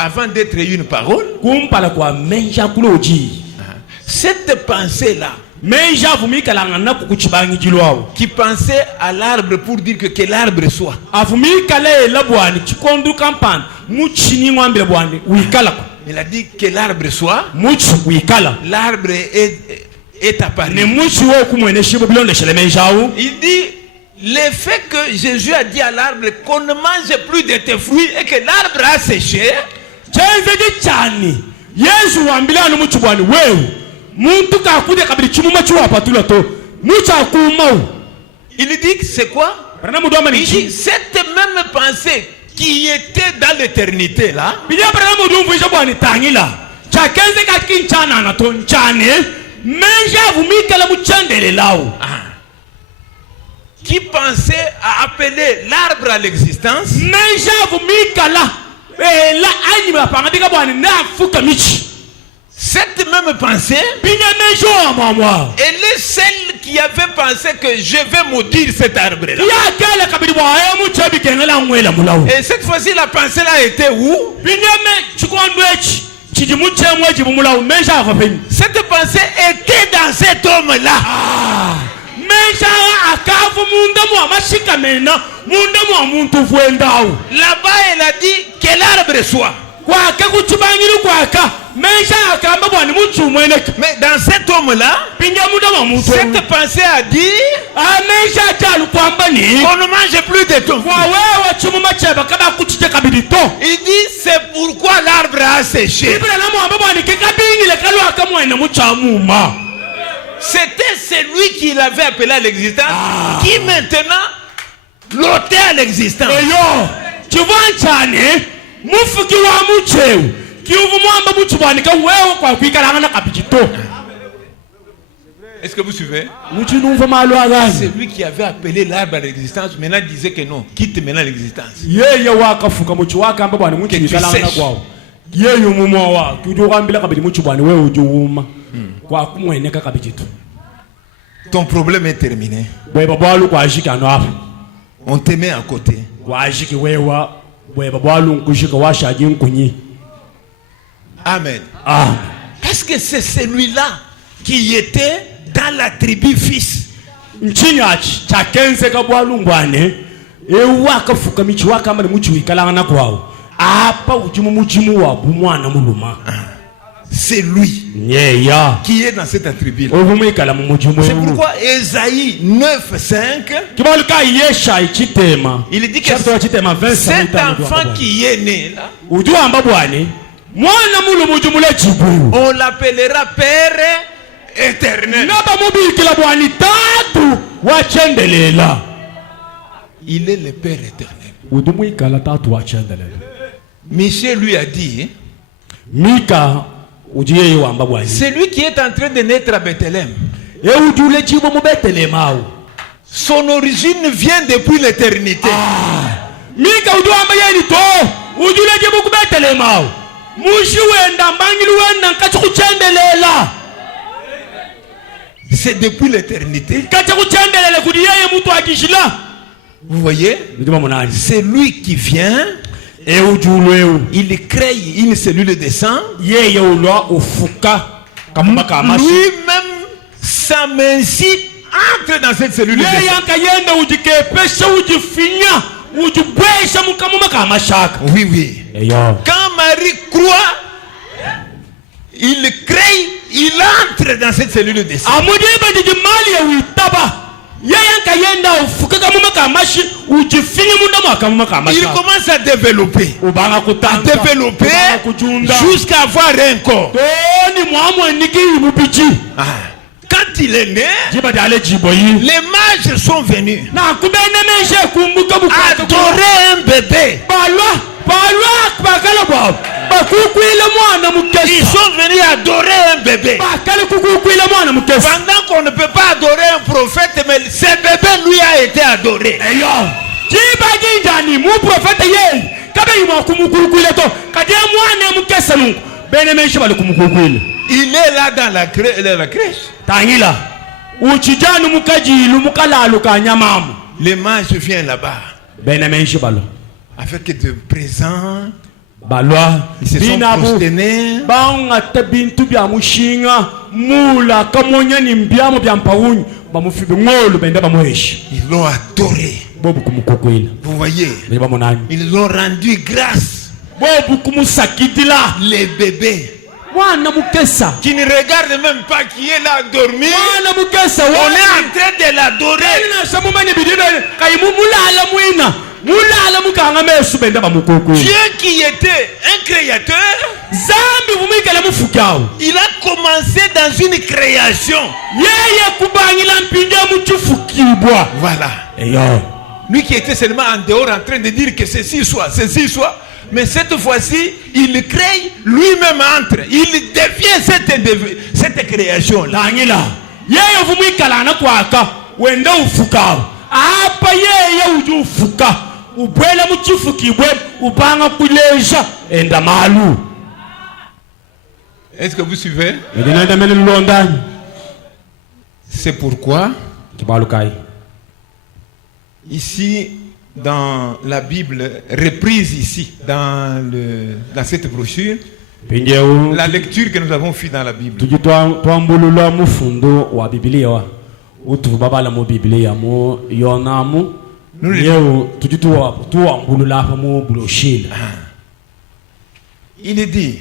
avant d'être une parole. Cette pensée-là, qui pensait à l'arbre pour dire que l'arbre soit. Il a dit que l'arbre soit. L'arbre est apparu. Il dit le fait que Jésus a dit à l'arbre qu'on ne mange plus de tes fruits et que l'arbre a séché. Il dit c'est quoi? Il dit cette même pensée qui était dans l'éternité là, qui pensait à appeler l'arbre à l'existence, cette même pensée, elle est celle qui avait pensé que je vais maudire cet arbre-là. Et cette fois-ci, la pensée-là était où? Cette pensée était dans cet homme-là. Là-bas, elle a dit que l'arbre soit. Mais dans cet homme-là, cette pensée a dit on ne mange plus de tofu. Il dit c'est pourquoi l'arbre a séché. C'était celui qui l'avait appelé à l'existence, qui maintenant l'ôtait à l'existence. Est-ce que vous suivez? C'est lui qui avait appelé l'arbre à l'existence, maintenant disait que non, quitte maintenant l'existence. Ton problème est terminé. On te met à côté. Amen. Parce que c'est celui-là qui était dans la tribu fils. C'est lui qui est dans cette attribut. C'est pourquoi Ésaïe 9:5 il dit que cet enfant qui est né là, on l'appellera Père éternel. Il est le Père éternel. Michel lui a dit, c'est lui qui est en train de naître à Bethléem. Son origine vient depuis l'éternité. C'est depuis l'éternité. Vous voyez? C'est lui qui vient. Il crée une cellule de sang. Lui-même s'amincit, entre dans cette cellule de sang. Oui, oui. Quand Marie croit, il crée, il entre dans cette cellule de sang. Il commence à développer jusqu'à avoir un corps. Quand il est né, les mages sont venus adorer un bébé. Ils sont venus adorer un bébé. Pendant qu'on ne peut pas adorer un prophète, mais ce bébé lui a été adoré. Il est là dans la crèche. Les mages viennent là-bas avec de présents. Ils se sont prosternés. Ils l'ont adoré. Vous voyez, ils ont rendu grâce. Les bébés qui ne regardent même pas qui est là dormi, on est en train de l'adorer. Dieu qui était un créateur, il a commencé dans une création. Voilà. Lui qui était seulement en dehors en train de dire que ceci soit. Mais cette fois-ci, il crée, lui-même entre. Il devient cette création-là. Est-ce que vous suivez? C'est pourquoi ici dans la Bible reprise ici dans cette brochure, la lecture que nous avons faite dans la Bible, il est dit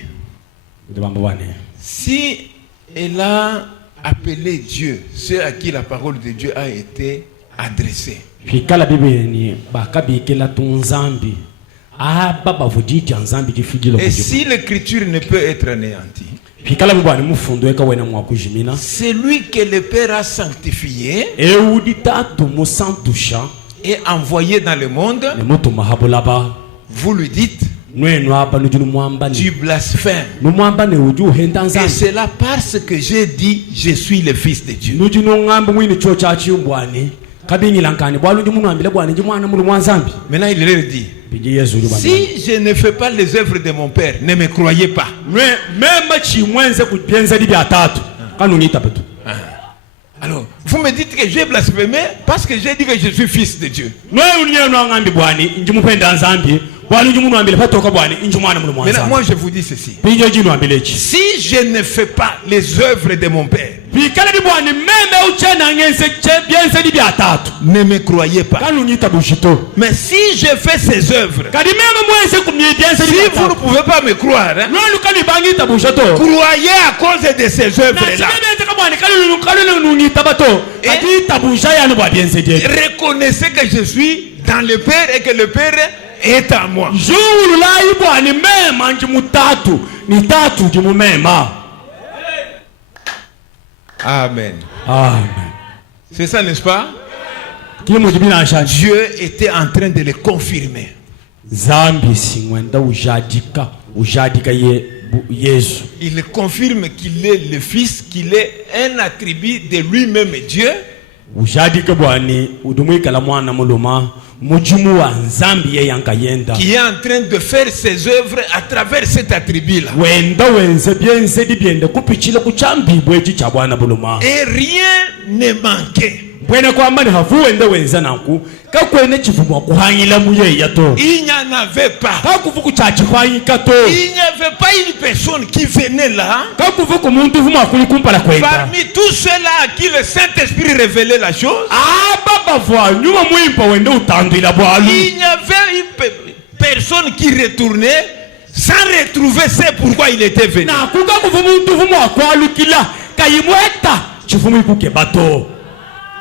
Si elle a appelé Dieu, ceux à qui la parole de Dieu a été adressée, et si l'écriture ne peut être anéantie, c'est lui que le Père a sanctifié et envoyé dans le monde. Vous lui dites, tu blasphèmes. Et c'est là parce que j'ai dit, je suis le Fils de Dieu. Maintenant il leur dit, si je ne fais pas les œuvres de mon Père, ne me croyez pas. Alors, vous me dites que j'ai blasphémé parce que j'ai dit que je suis fils de Dieu. Maintenant, moi je vous dis ceci. Si je ne fais pas les œuvres de mon Père, ne me croyez pas. Mais si je fais ces œuvres, si vous ne pouvez pas me croire, croyez à cause de ces œuvres-là. Reconnaissez que je suis dans le Père et que le Père est à moi. Amen. Amen. C'est ça, n'est-ce pas? Dieu était en train de le confirmer. Il confirme qu'il est le Fils, qu'il est un attribut de lui-même Dieu. Qui est en train de faire ses œuvres à travers cet attribut-là. Et rien ne manquait. Il n'y en avait pas. Il n'y avait pas une personne qui venait là. Parmi tous ceux-là à qui le Saint-Esprit révélait la chose, il n'y avait une personne qui retournait sans retrouver ce pourquoi il était venu.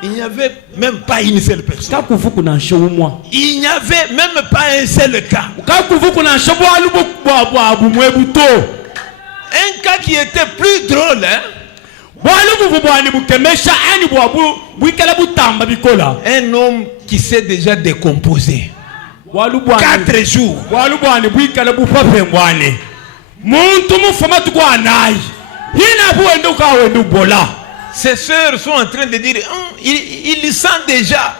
Il n'y avait même pas une seule personne. Il n'y avait même pas un seul cas. Un cas qui était plus drôle, hein? Un homme qui s'est déjà décomposé. 4 jours. Ses sœurs sont en train de dire, il sent déjà.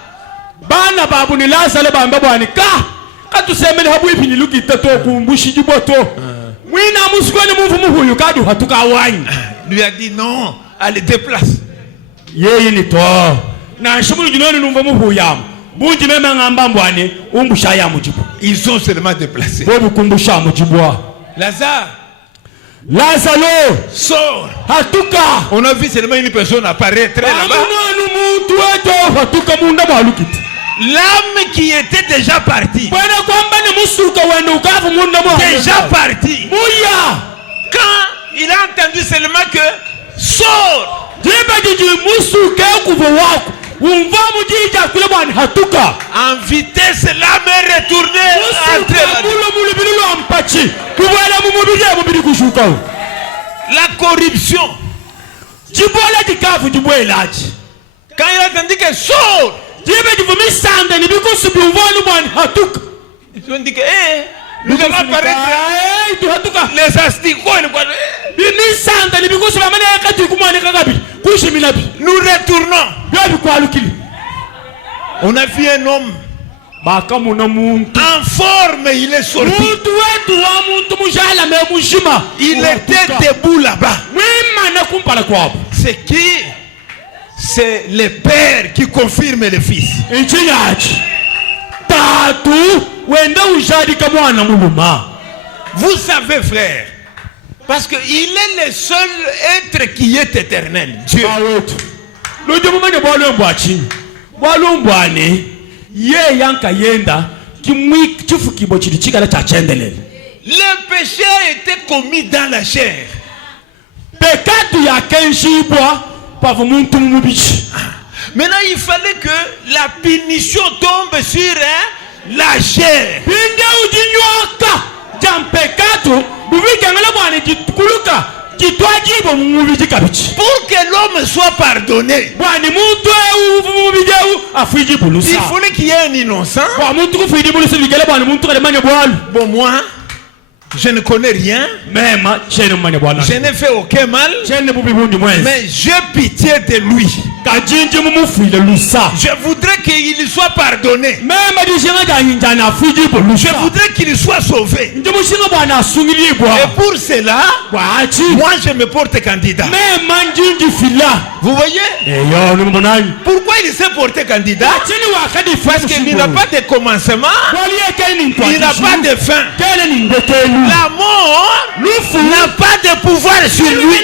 Lui a dit non, allez, déplace. Ils ont seulement déplacé. Lazare, sort. On a vu seulement une personne apparaître là-bas. L'âme qui était déjà partie. Déjà partie. Quand il a entendu seulement que sort. En vitesse, l'âme est retournée. La corruption. Quand il a entendu que sort, ils ont dit que nous allons apparaître les asticots. Nous retournons. On a vu un homme en forme, il est sorti. Il était debout là-bas. C'est qui? C'est le Père qui confirme le Fils. Vous savez, frère, parce qu'il est le seul être qui est éternel, Dieu. Le péché a été commis dans la chair. pekatu ya kenshibwa pavu muntu mubichi. Maintenant, il fallait que la punition tombe sur la chair. Pinde ujinyoka jam pekatu buvika ngala bwana jikuluka jitwajibo mubichi kabichi. Pour que l'homme soit pardonné, Bwana muntu mubichi afiji bulusa. il fallait qu'il y ait un innocent. Bwana muntu kufidi bulusa bigele bwana muntu kale manya bwana. Bon, moi, je ne connais rien. Mema chene manya bwana. Je n'ai fait aucun mal. Chene bubi bundi mwezi. Mais j'ai pitié de lui. Kajinji mumufuile lusa. Je voudrais qu'il soit pardonné. Mema dishinga janjana afiji bulusa. Je voudrais qu'il soit sauvé. Ndimushinga bwana asungili bwa. Et pour cela, Bwachi. moi je me porte candidat. Mema njinji fila. Vous voyez? Eyo numunani. Pourquoi il s'est porté candidat? Chini wakadi Parce qu'il n'a pas de commencement. Il n'a pas de fin. La mort n'a pas de pouvoir sur lui.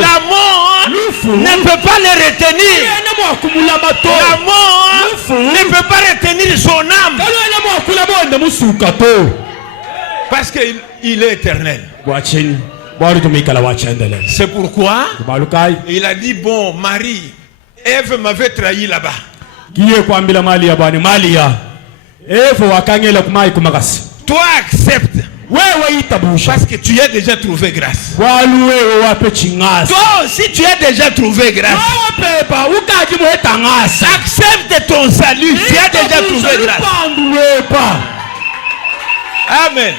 La mort ne peut pas le retenir. La mort ne peut pas retenir son âme. Parce qu'il est éternel. C'est pourquoi il a dit, bon, Marie, Ève m'avait trahi là-bas. Toi accepte. Parce que tu as déjà trouvé grâce. Toi aussi tu as déjà trouvé grâce. Accepte ton salut. Tu as déjà trouvé grâce. Amen.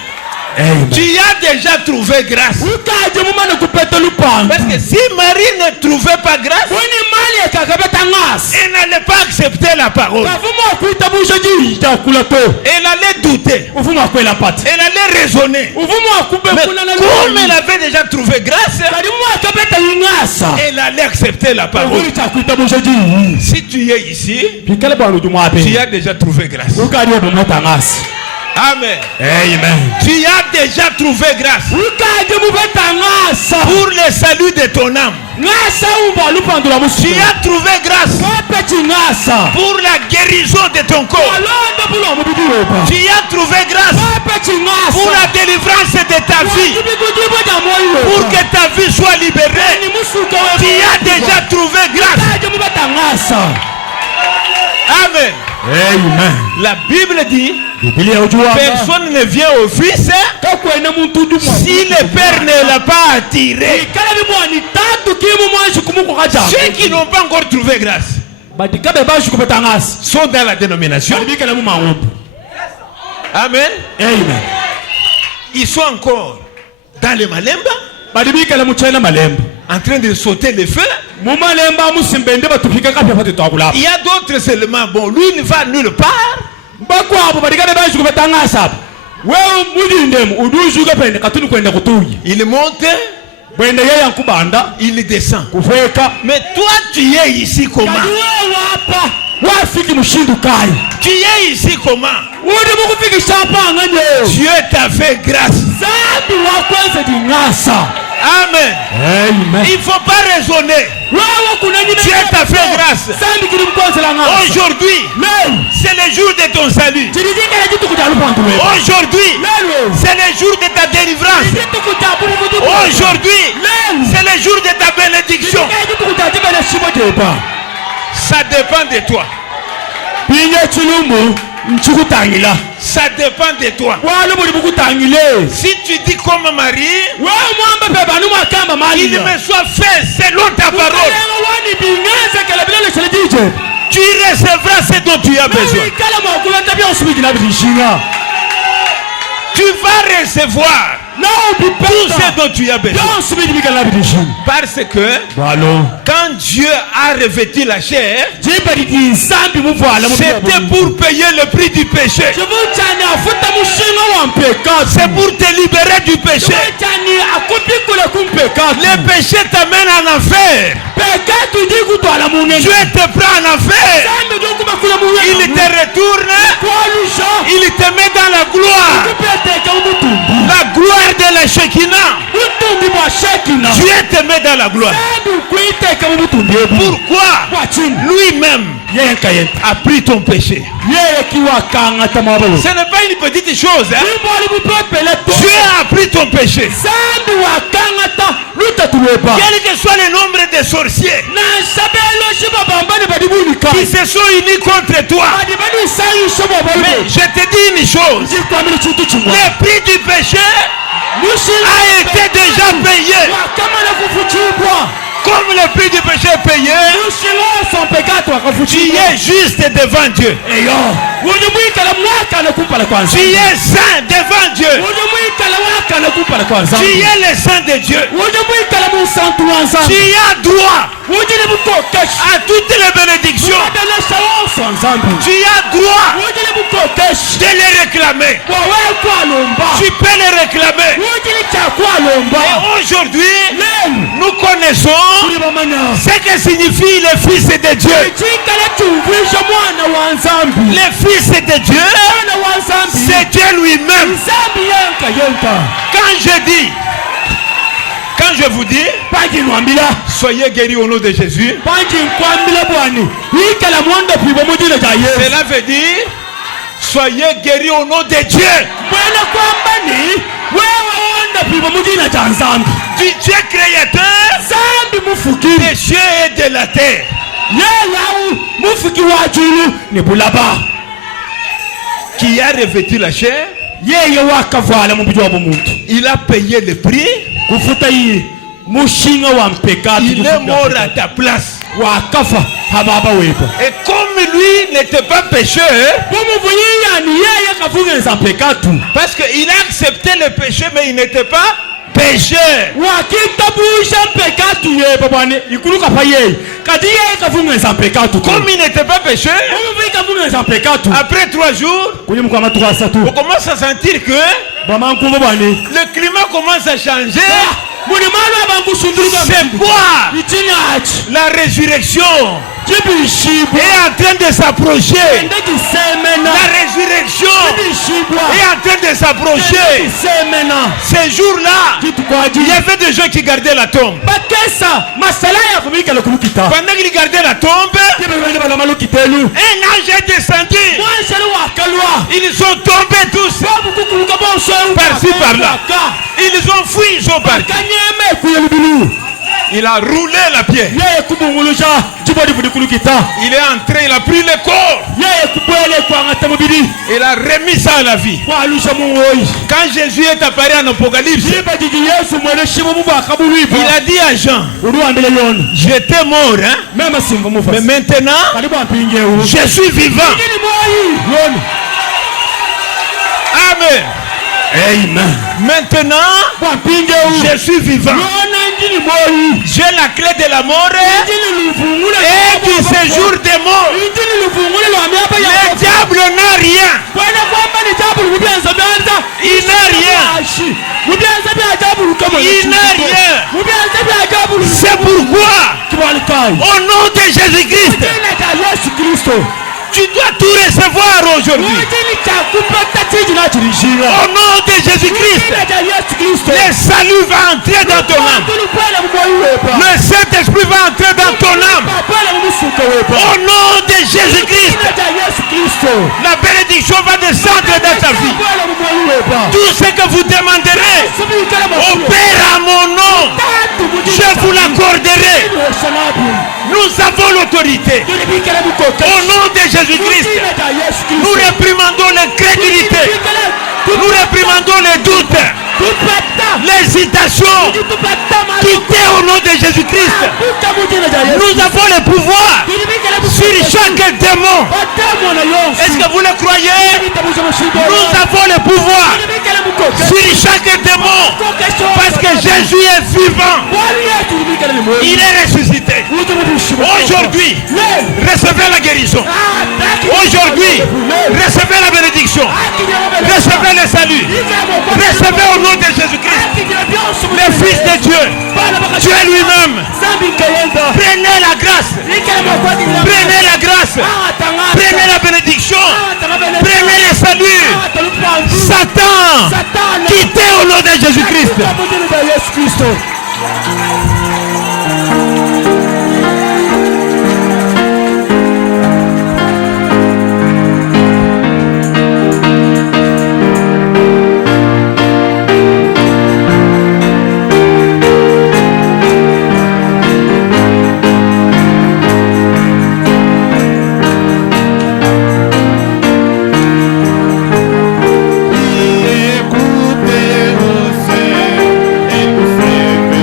Tu as déjà trouvé grâce. Parce que si Marie ne trouvait pas grâce, elle n'allait pas accepter la parole. Elle allait douter. Elle allait raisonner. Mais comme elle avait déjà trouvé grâce, elle allait accepter la parole. Si tu es ici, tu as déjà trouvé grâce. Amen. Amen. Tu as déjà trouvé grâce pour le salut de ton âme. Tu as trouvé grâce pour la guérison de ton corps. Tu as trouvé grâce pour la délivrance de ta vie. Pour que ta vie soit libérée. Tu as déjà trouvé grâce. Amen. Amen. La Bible dit, personne ne vient au Fils si le Père ne l'a pas attiré. Ceux qui n'ont pas encore trouvé grâce sont dans la dénomination. Amen. Amen. Ils sont encore dans le Malemba, en train de sauter le feu. Il y a d'autres seulement. Bon, lui il ne va nulle part. Il monte, il descend. Mais toi tu es ici comment? Tu es ici comment? Dieu t'a fait grâce. Amen. Amen. Il ne faut pas raisonner. Dieu t'a fait grâce. Aujourd'hui, c'est le jour de ton salut. Aujourd'hui, c'est le jour de ta délivrance. Aujourd'hui, c'est le jour de ta bénédiction. Ça dépend de toi. Ça dépend de toi. Si tu dis comme Marie, il me soit fait selon ta parole, tu recevras ce dont tu as besoin. Tu vas recevoir tout ce dont tu as besoin. Parce que quand Dieu a revêtu la chair, c'était pour payer le prix du péché. C'est pour te libérer du péché. Le péché t'amène en enfer. Dieu te prend en enfer. Il te retourne. Il te met dans la gloire. La gloire de la Shekinah, Dieu te met dans la gloire. Pourquoi? Lui-même a pris ton péché. Ce n'est pas une petite chose. Hein? Dieu a pris ton péché. Quel que soit le nombre de sorciers qui se sont unis contre toi, mais je te dis une chose, le prix du péché a été déjà payé. Comme le prix du péché est payé, tu es juste devant Dieu. Tu es saint devant Dieu. Tu es le saint de Dieu. Tu as droit à toutes les bénédictions. Tu as droit de les réclamer. Tu peux les réclamer. Et aujourd'hui, nous connaissons ce que signifie le Fils de Dieu. Le Fils de Dieu, c'est Dieu lui-même. Quand je vous dis, soyez guéris au nom de Jésus, cela veut dire, soyez guéris au nom de Dieu. Du Dieu créateur des cieux et de la terre. Qui a revêtu la chair, il a payé le prix. Il est mort à ta place. Et comme lui n'était pas pécheur, parce qu'il a accepté le péché, mais il n'était pas pécheur. Comme il n'était pas pécheur, après 3 jours, on commence à sentir que le climat commence à changer. C'est quoi? La résurrection est en train de s'approcher. La résurrection est en train de s'approcher. Ces jours-là, il y avait des gens qui gardaient la tombe. Pendant qu'ils gardaient la tombe, un ange est descendu. Ils sont tombés tous par-ci par-là. Ils ont fui, ils sont partis. Il a roulé la pierre. Il est entré, il a pris le corps. Il a remis ça à la vie. Quand Jésus est apparu en Apocalypse, il a dit à Jean, j'étais mort, hein? Mais maintenant, je suis vivant. Amen. Amen. Maintenant, je suis vivant. J'ai la clé de la mort et du séjour des morts. Le diable n'a rien. Il n'a rien. Il n'a rien. C'est pourquoi, au nom de Jésus-Christ, tu dois tout recevoir aujourd'hui. Au nom de Jésus-Christ, le salut va entrer dans ton âme. Le Saint-Esprit va entrer dans ton âme. Au nom de Jésus-Christ, la bénédiction va descendre dans ta vie. Tout ce que vous demanderez au Père à mon nom, je vous l'accorderai. Nous avons l'autorité. Au nom de Jésus-Christ, nous réprimandons l'incrédulité. Nous réprimandons les doutes, l'hésitation. Tout est au nom de Jésus-Christ. Nous avons le pouvoir sur chaque démon. Est-ce que vous le croyez? Nous avons le pouvoir sur chaque démon. Parce que Jésus est vivant. Il est ressuscité. Aujourd'hui, recevez la guérison. Aujourd'hui, recevez la bénédiction. Recevez le salut. Recevez au nom de Jésus-Christ, le Fils de Dieu, Dieu lui-même. Prenez la grâce. Prenez la grâce. Prenez la bénédiction. Prenez le salut. Satan, quittez au nom nom de Jésus-Christ. Kwa jina la Yesu Kristo. Écoutez, et vous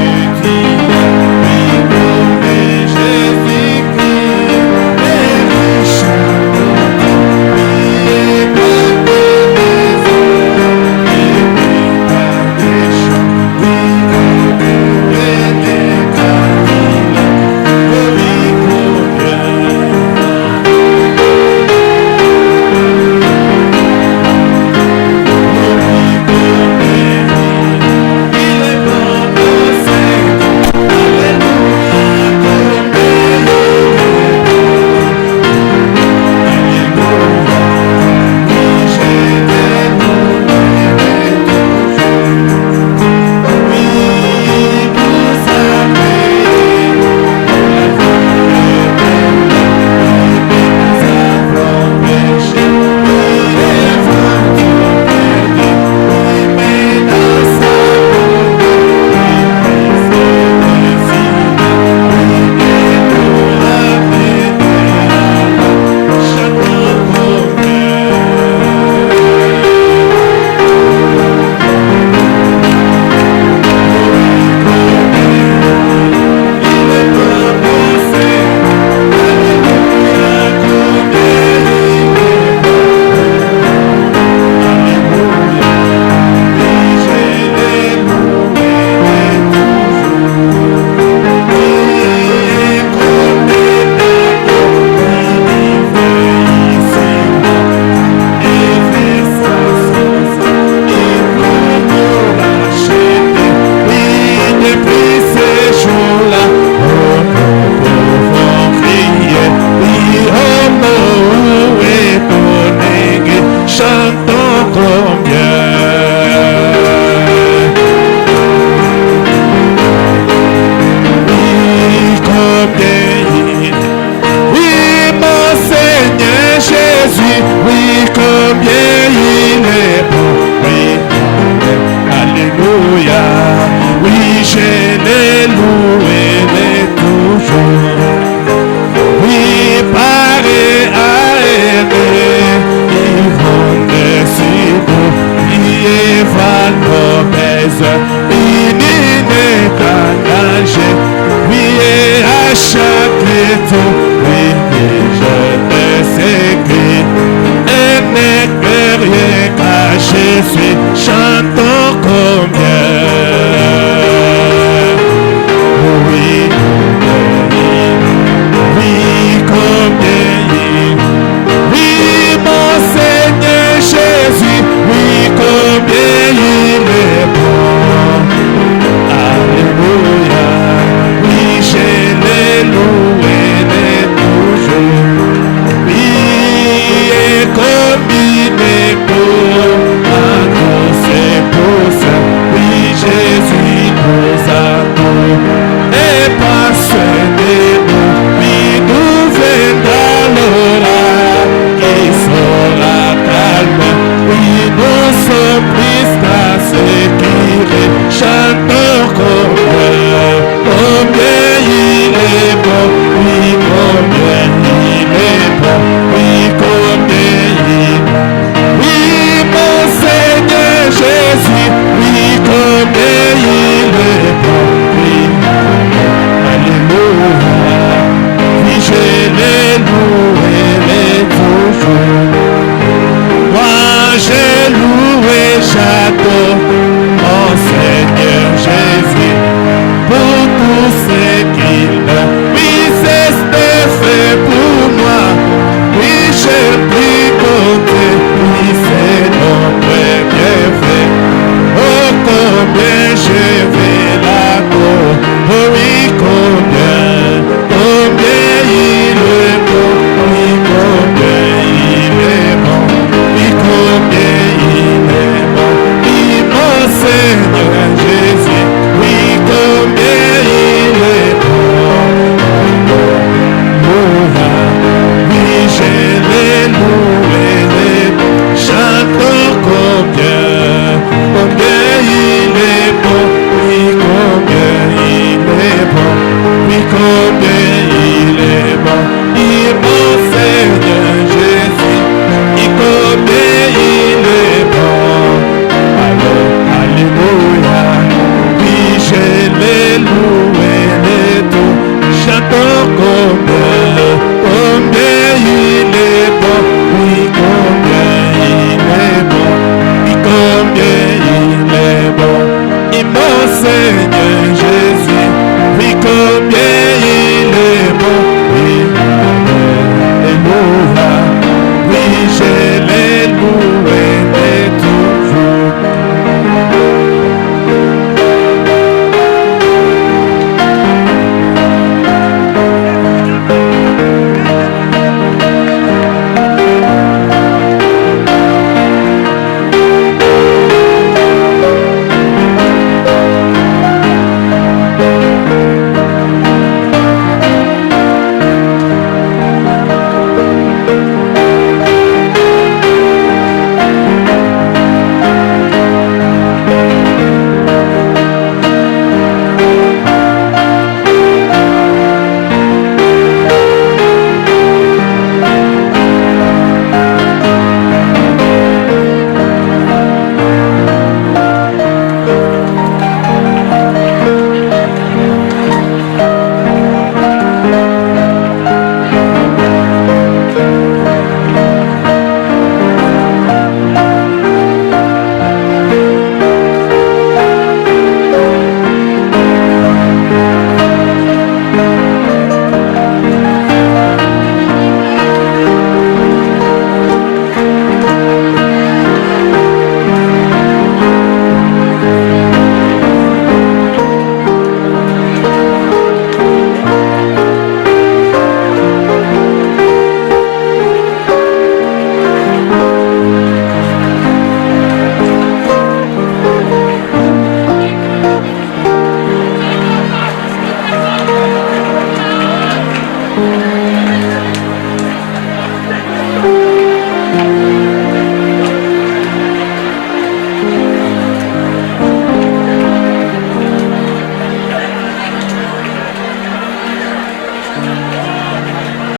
Amen.